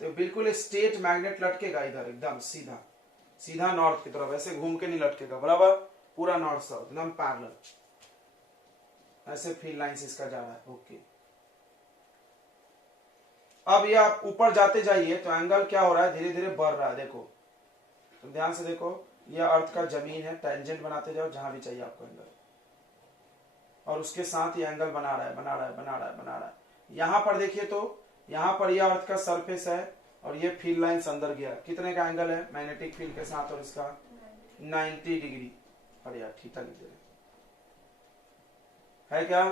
तो बिल्कुल स्ट्रेट मैग्नेट लटकेगा इधर, एकदम सीधा सीधा नॉर्थ की तरफ, ऐसे घूम के नहीं लटकेगा, बराबर पूरा नॉर्थ साउथ एकदम पैरेलल, ऐसे फील्ड लाइंस इसका जा रहा है। ओके अब ये आप ऊपर जाते जाइए तो एंगल क्या हो रहा है, धीरे धीरे बढ़ रहा है। देखो तो ध्यान से देखो, ये अर्थ का जमीन है, टेंजेंट बनाते जाओ जहां भी चाहिए आपको एंगल, और उसके साथ ये एंगल बना रहा है, बना रहा है, बना रहा है, बना रहा है। यहां पर देखिए तो यहां पर यह अर्थ का सरफेस है, और ये फील्ड लाइंस अंदर गया, कितने का एंगल है मैग्नेटिक फील्ड के साथ, और इसका 90 डिग्री। अरे यार थीटा लिख दे रहे है क्या,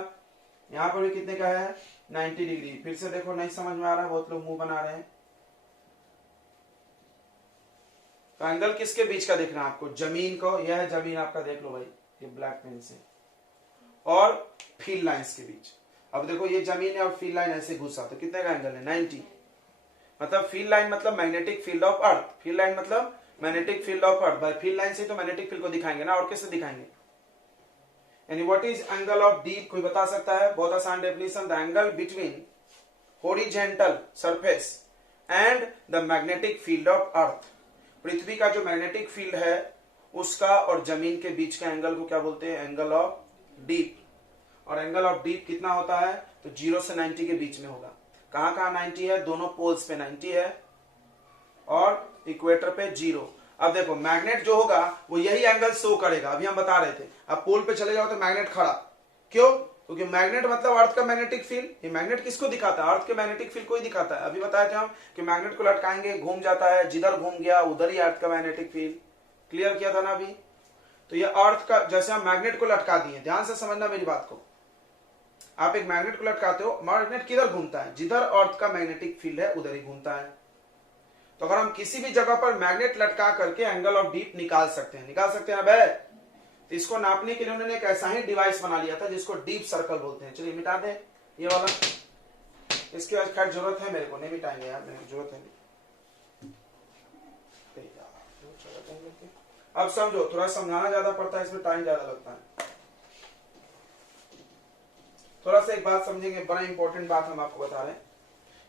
यहां पर भी कितने का है, 90 डिग्री। फिर से देखो, नहीं समझ में आ रहा है, बहुत लोग मुंह बना रहे हैं। तो एंगल किसके बीच का देखना है आपको, जमीन को, यह है जमीन आपका, देख लो भाई ये ब्लैक पेन से, और फील्ड लाइंस के बीच। अब देखो ये जमीन है और फील्ड लाइन ऐसे घुसा, तो कितने का एंगल है, 90। मतलब फील्ड लाइन मतलब magnetic field of earth, field line मतलब मैग्नेटिक फील्ड ऑफ अर्थ। भाई फील्ड लाइन से तो मैग्नेटिक फील्ड को दिखाएंगे ना, और कैसे दिखाएंगे। यानी what is angle of dip, कोई बता सकता है, बहुत आसान definition, the angle between horizontal surface and the magnetic field of earth. पृथ्वी का जो मैग्नेटिक फील्ड है उसका और जमीन के बीच के एंगल को क्या बोलते हैं? Angle of deep. और एंगल ऑफ डीप कितना होता है? तो 0 से 90 के बीच में होगा। कहां कहां 90 है? दोनों पोल्स पे 90 है और इक्वेटर पे 0। अब देखो मैग्नेट जो होगा वो यही एंगल शो करेगा, अभी हम बता रहे थे। अब पोल पे चले जाओ तो मैग्नेट खड़ा, क्यों? क्योंकि मैग्नेट मतलब अर्थ का मैग्नेटिक फील्ड। ये मैग्नेट किसको दिखाता है? अर्थ के मैग्नेटिक फील्ड को ही दिखाता है। अभी बताए थे हम कि मैग्नेट को लटकाएंगे घूम जाता है, जिधर घूम गया उधर ही अर्थ का मैग्नेटिक फील्ड। क्लियर किया था ना अभी? तो ये अर्थ का, जैसे हम मैग्नेट को लटका दिए, ध्यान से समझना मेरी बात को। आप एक मैग्नेट को लटकाते हो, मैग्नेट किधर घूमता है? जिधर अर्थ का मैग्नेटिक फील्ड है उधर ही घूमता है। तो अगर हम किसी भी जगह पर मैग्नेट लटका करके एंगल ऑफ डीप निकाल सकते हैं, निकाल सकते हैं ना? तो इसको नापने के लिए उन्होंने एक ऐसा ही डिवाइस बना लिया था जिसको डीप सर्कल बोलते हैं। चलिए मिटा दें ये वाला, इसकी आज खैर जरूरत है मेरे को, नहीं मिटाएंगे यार, मेरे जरूरत है। अब समझो, थोड़ा समझाना ज्यादा पड़ता है, इसमें टाइम ज्यादा लगता है। थोड़ा सा एक बात समझेंगे, बड़ा इंपॉर्टेंट बात हम आपको बता रहे हैं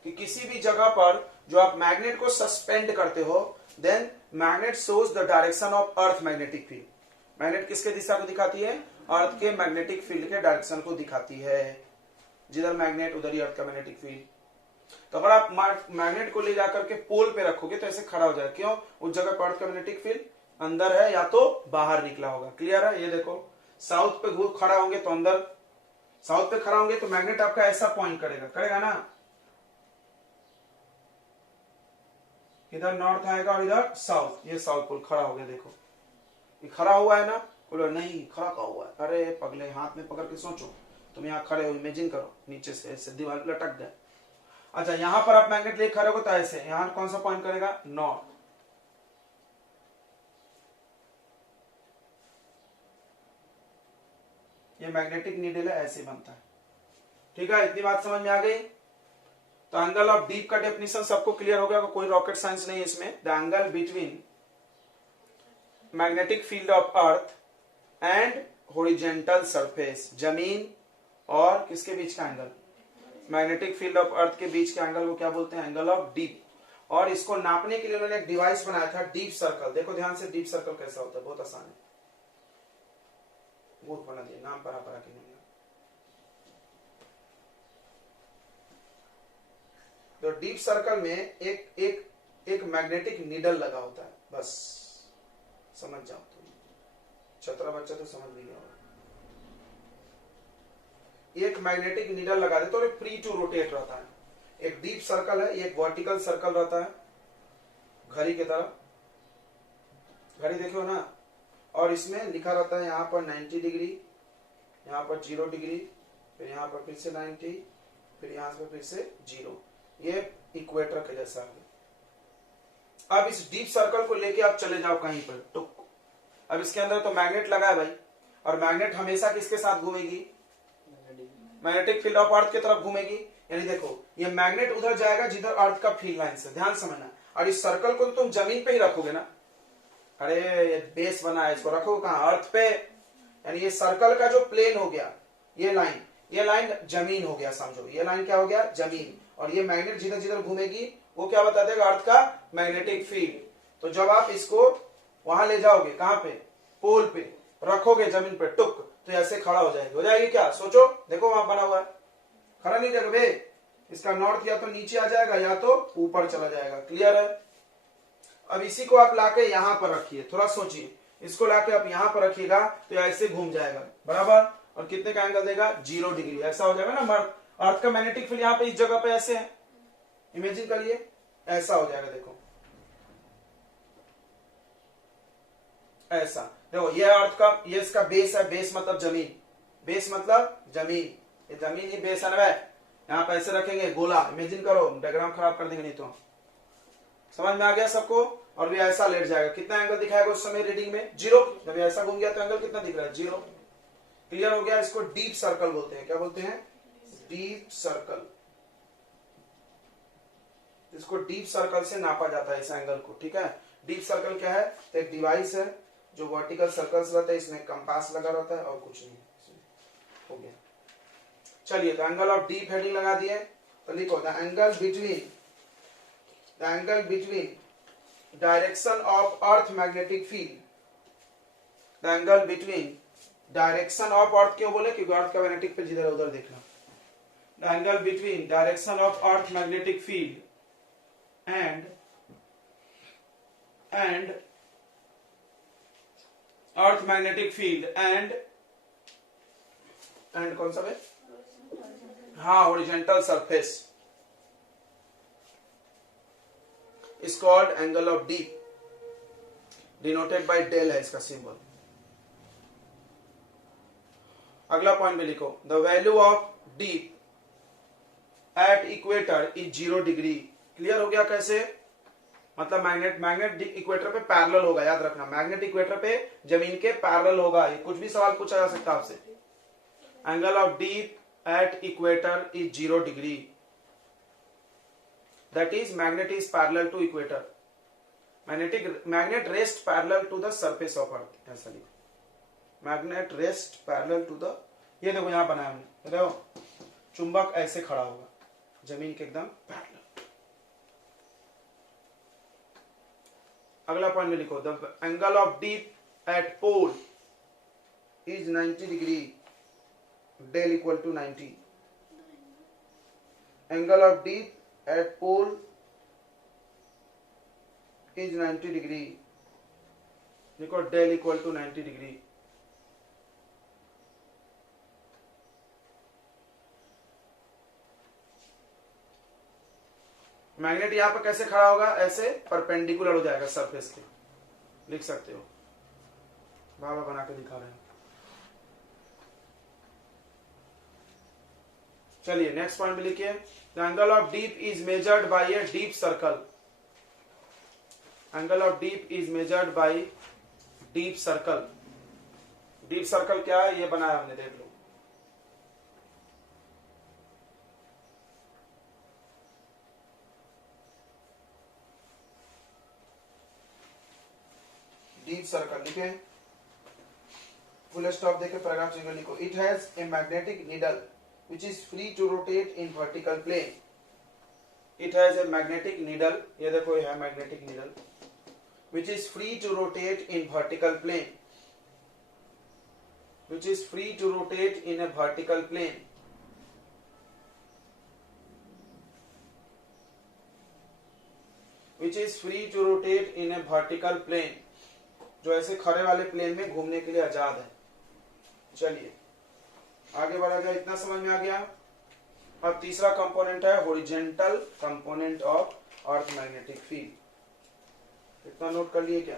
कि किसी भी जगह पर जो आप मैग्नेट को सस्पेंड करते हो, then magnet shows the direction of earth magnetic field. Magnet किसके दिशा को दिखाती है? अर्थ के मैग्नेटिक फील्ड के डायरेक्शन को दिखाती है। जिधर मैग्नेट उधर ही अर्थ का मैग्नेटिक फील्ड। तो अगर आप मैग्नेट को ले जाकर के पोल पे रखोगे तो ऐसे खड़ा हो जाएगा, क्यों? उस जगह पर अर्थ का मैग्नेटिक फील्ड अंदर है या तो बाहर निकला होगा। क्लियर है? ये देखो, साउथ पे खड़ा होंगे तो अंदर, साउथ पे खड़ा होंगे तो मैग्नेट आपका ऐसा पॉइंट करेगा, करेगा ना? इधर नॉर्थ आएगा और इधर साउथ। ये साउथ पोल खड़ा हो गया, देखो ये खड़ा हुआ है ना? बोलो नहीं खड़ा का हुआ है। अरे पगले, हाथ में पकड़ के सोचो, तुम यहाँ खड़े हो, इमेजिन करो नीचे से ऐसे दीवार पे लटक गए। अच्छा, यहां पर आप मैग्नेट लेके खड़े हो तो ऐसे, यहां कौन सा पॉइंट करेगा? नॉर्थ। ये मैग्नेटिक नीडल है, ऐसे बनता है। ठीक है, इतनी बात समझ में आ गई? तो एंगल ऑफ डीप का डेफिनेशन सबको क्लियर हो गया, कोई रॉकेट साइंस नहीं है इसमें। The angle between magnetic field of earth and horizontal surface, जमीन और किसके बीच का एंगल? मैग्नेटिक फील्ड ऑफ अर्थ के बीच के एंगल को क्या बोलते हैं? Angle of deep. और इसको नापने के लिए उन्होंने एक डिवाइस बनाया था, डीप सर्कल। देखो ध्यान से, डीप सर्कल कैसा होता है, बहुत आसान है। बहुत बना दिया, नाम पढ़ा के नहीं। तो डीप सर्कल में एक मैग्नेटिक नीडल लगा होता है, बस समझ जाओ तुम, छतरा बच्चा तो समझ भी गया होगा। एक मैग्नेटिक नीडल लगा दे तो फ्री टू रोटेट रहता है। एक डीप सर्कल है, एक वर्टिकल सर्कल रहता है, घड़ी की तरह। घड़ी देखो ना, और इसमें लिखा रहता है यहाँ पर 90 डिग्री, यहाँ पर 0 डिग्री, फिर यहाँ पर फिर से 90, फिर यहाँ पर फिर से 0। ये इक्वेटर के जैसा है। अब इस डीप सर्कल को लेके आप चले जाओ कहीं पर, तो अब इसके अंदर तो मैग्नेट लगा है भाई, और मैग्नेट हमेशा किसके साथ घूमेगी? मैग्नेटिक फील्ड ऑफ अर्थ की तरफ घूमेगी। यानी देखो, ये मैग्नेट उधर जाएगा जिधर अर्थ का फील्ड लाइन से, ध्यान समझना। और इस सर्कल को तुम जमीन पे ही रखोगे ना? अरे ये बेस बना है, इसको रखोगे कहां? अर्थ पे। यानी ये सर्कल का जो प्लेन हो गया, ये लाइन जमीन हो गया, समझो। ये लाइन क्या हो गया? जमीन। और ये मैग्नेट जिधर जिधर घूमेगी वो क्या बता देगा? अर्थ का मैग्नेटिक फील्ड। तो जब आप इसको वहां ले जाओगे, कहां पे? पोल पे रखोगे, जमीन पे टुक, तो ऐसे खड़ा हो जाएगी। हो जाएगी क्या? सोचो, देखो वहां बना हुआ है, खड़ा नहीं जाएगा बे। इसका नॉर्थ या तो नीचे आ जाएगा या तो ऊपर चला जाएगा। क्लियर है? अब इसी को आप लाके यहां पर रखिए, थोड़ा सोचिए, इसको लाके आप यहां पर रखिएगा तो ऐसे घूम जाएगा, बराबर। और कितने का एंगल देगा? 0 डिग्री। ऐसा हो जाएगा ना? अर्थ का मैग्नेटिक फील्ड यहाँ पे इस जगह पे ऐसे है, इमेजिन करिए, ऐसा हो जाएगा। देखो ऐसा, देखो ये अर्थ का, ये इसका बेस है, बेस मतलब जमीन, बेस मतलब जमीन, ये जमीन ही बेस है ना भाई। यहाँ पे ऐसे रखेंगे गोला, इमेजिन करो, डायग्राम खराब कर देंगे नहीं तो। समझ में आ गया सबको? और भी ऐसा लेट जाएगा, कितना एंगल दिखाएगा उस समय रीडिंग में? 0। जब ऐसा घूम गया तो एंगल कितना दिख रहा है? 0। क्लियर हो गया? इसको डीप सर्कल बोलते हैं। क्या बोलते हैं? Deep circle. इसको डीप सर्कल से नापा जाता है इस एंगल को। ठीक है? डीप सर्कल क्या है? तो एक डिवाइस है जो वर्टिकल सर्कल्स रहता है, इसमें कंपास लगा रहता है और कुछ नहीं। हो गया। चलिए, तो एंगल ऑफ डीप हेडिंग लगा दिए, तो लिखो the angle between direction of earth magnetic field the angle between direction of अर्थ, क्यों बोले क्योंकि अर्थ का मैग्नेटिक फील्ड जिधर उधर देखना, the angle between direction of earth magnetic field and earth magnetic field and कौन सा है, हाँ horizontal surface is called angle of dip, denoted by del है इसका सिंबल। अगला पॉइंट में लिखो, the value of dip at equator is 0 degree. Clear हो गया कैसे, मतलब मैग्नेट इक्वेटर पे पैरेलल होगा, याद रखना मैग्नेट इक्वेटर पे जमीन के पैरेलल होगा। ये कुछ भी सवाल पूछा जा सकता है आपसे। Angle of dip at equator is 0 degree, that is magnet is parallel to equator, magnet rest parallel to the surface of earth, ऐसा लिखो, magnet rest parallel to the, ये देखो यहां बनाया हमने, देखो चुंबक ऐसे खड़ा होगा जमीन के एकदम पैरेलल। अगला पॉइंट में लिखो, the angle of dip at pole is 90 degree, del equal to 90, angle of dip at pole is 90 degree, देखो del equal to 90 degree. Magnet यहां पर कैसे खड़ा होगा, ऐसे परपेंडिकुलर हो जाएगा सरफेस के, लिख सकते हो, बाबा बना के दिखा रहे हैं। चलिए नेक्स्ट पॉइंट में लिखिए, the angle of deep is measured by a deep circle, angle of deep is measured by deep circle. Deep circle क्या है, ये बनाया हमने, देख लो। डीप सर्कल लिखे, फुल स्टॉप देके पैराग्राफ सिंगल लिखो, it has a magnetic needle which is free to rotate in vertical plane, it has a magnetic needle, ये देखो ये है magnetic needle, which is free to rotate in vertical plane, which is free to rotate in a vertical plane, which is free to rotate in a vertical plane, जो ऐसे खड़े वाले plane में घूमने के लिए आजाद है। चलिए आगे बढ़ा गया, इतना समझ में आ गया। अब तीसरा कंपोनेंट है horizontal component of earth magnetic field, इतना नोट कर लिए क्या।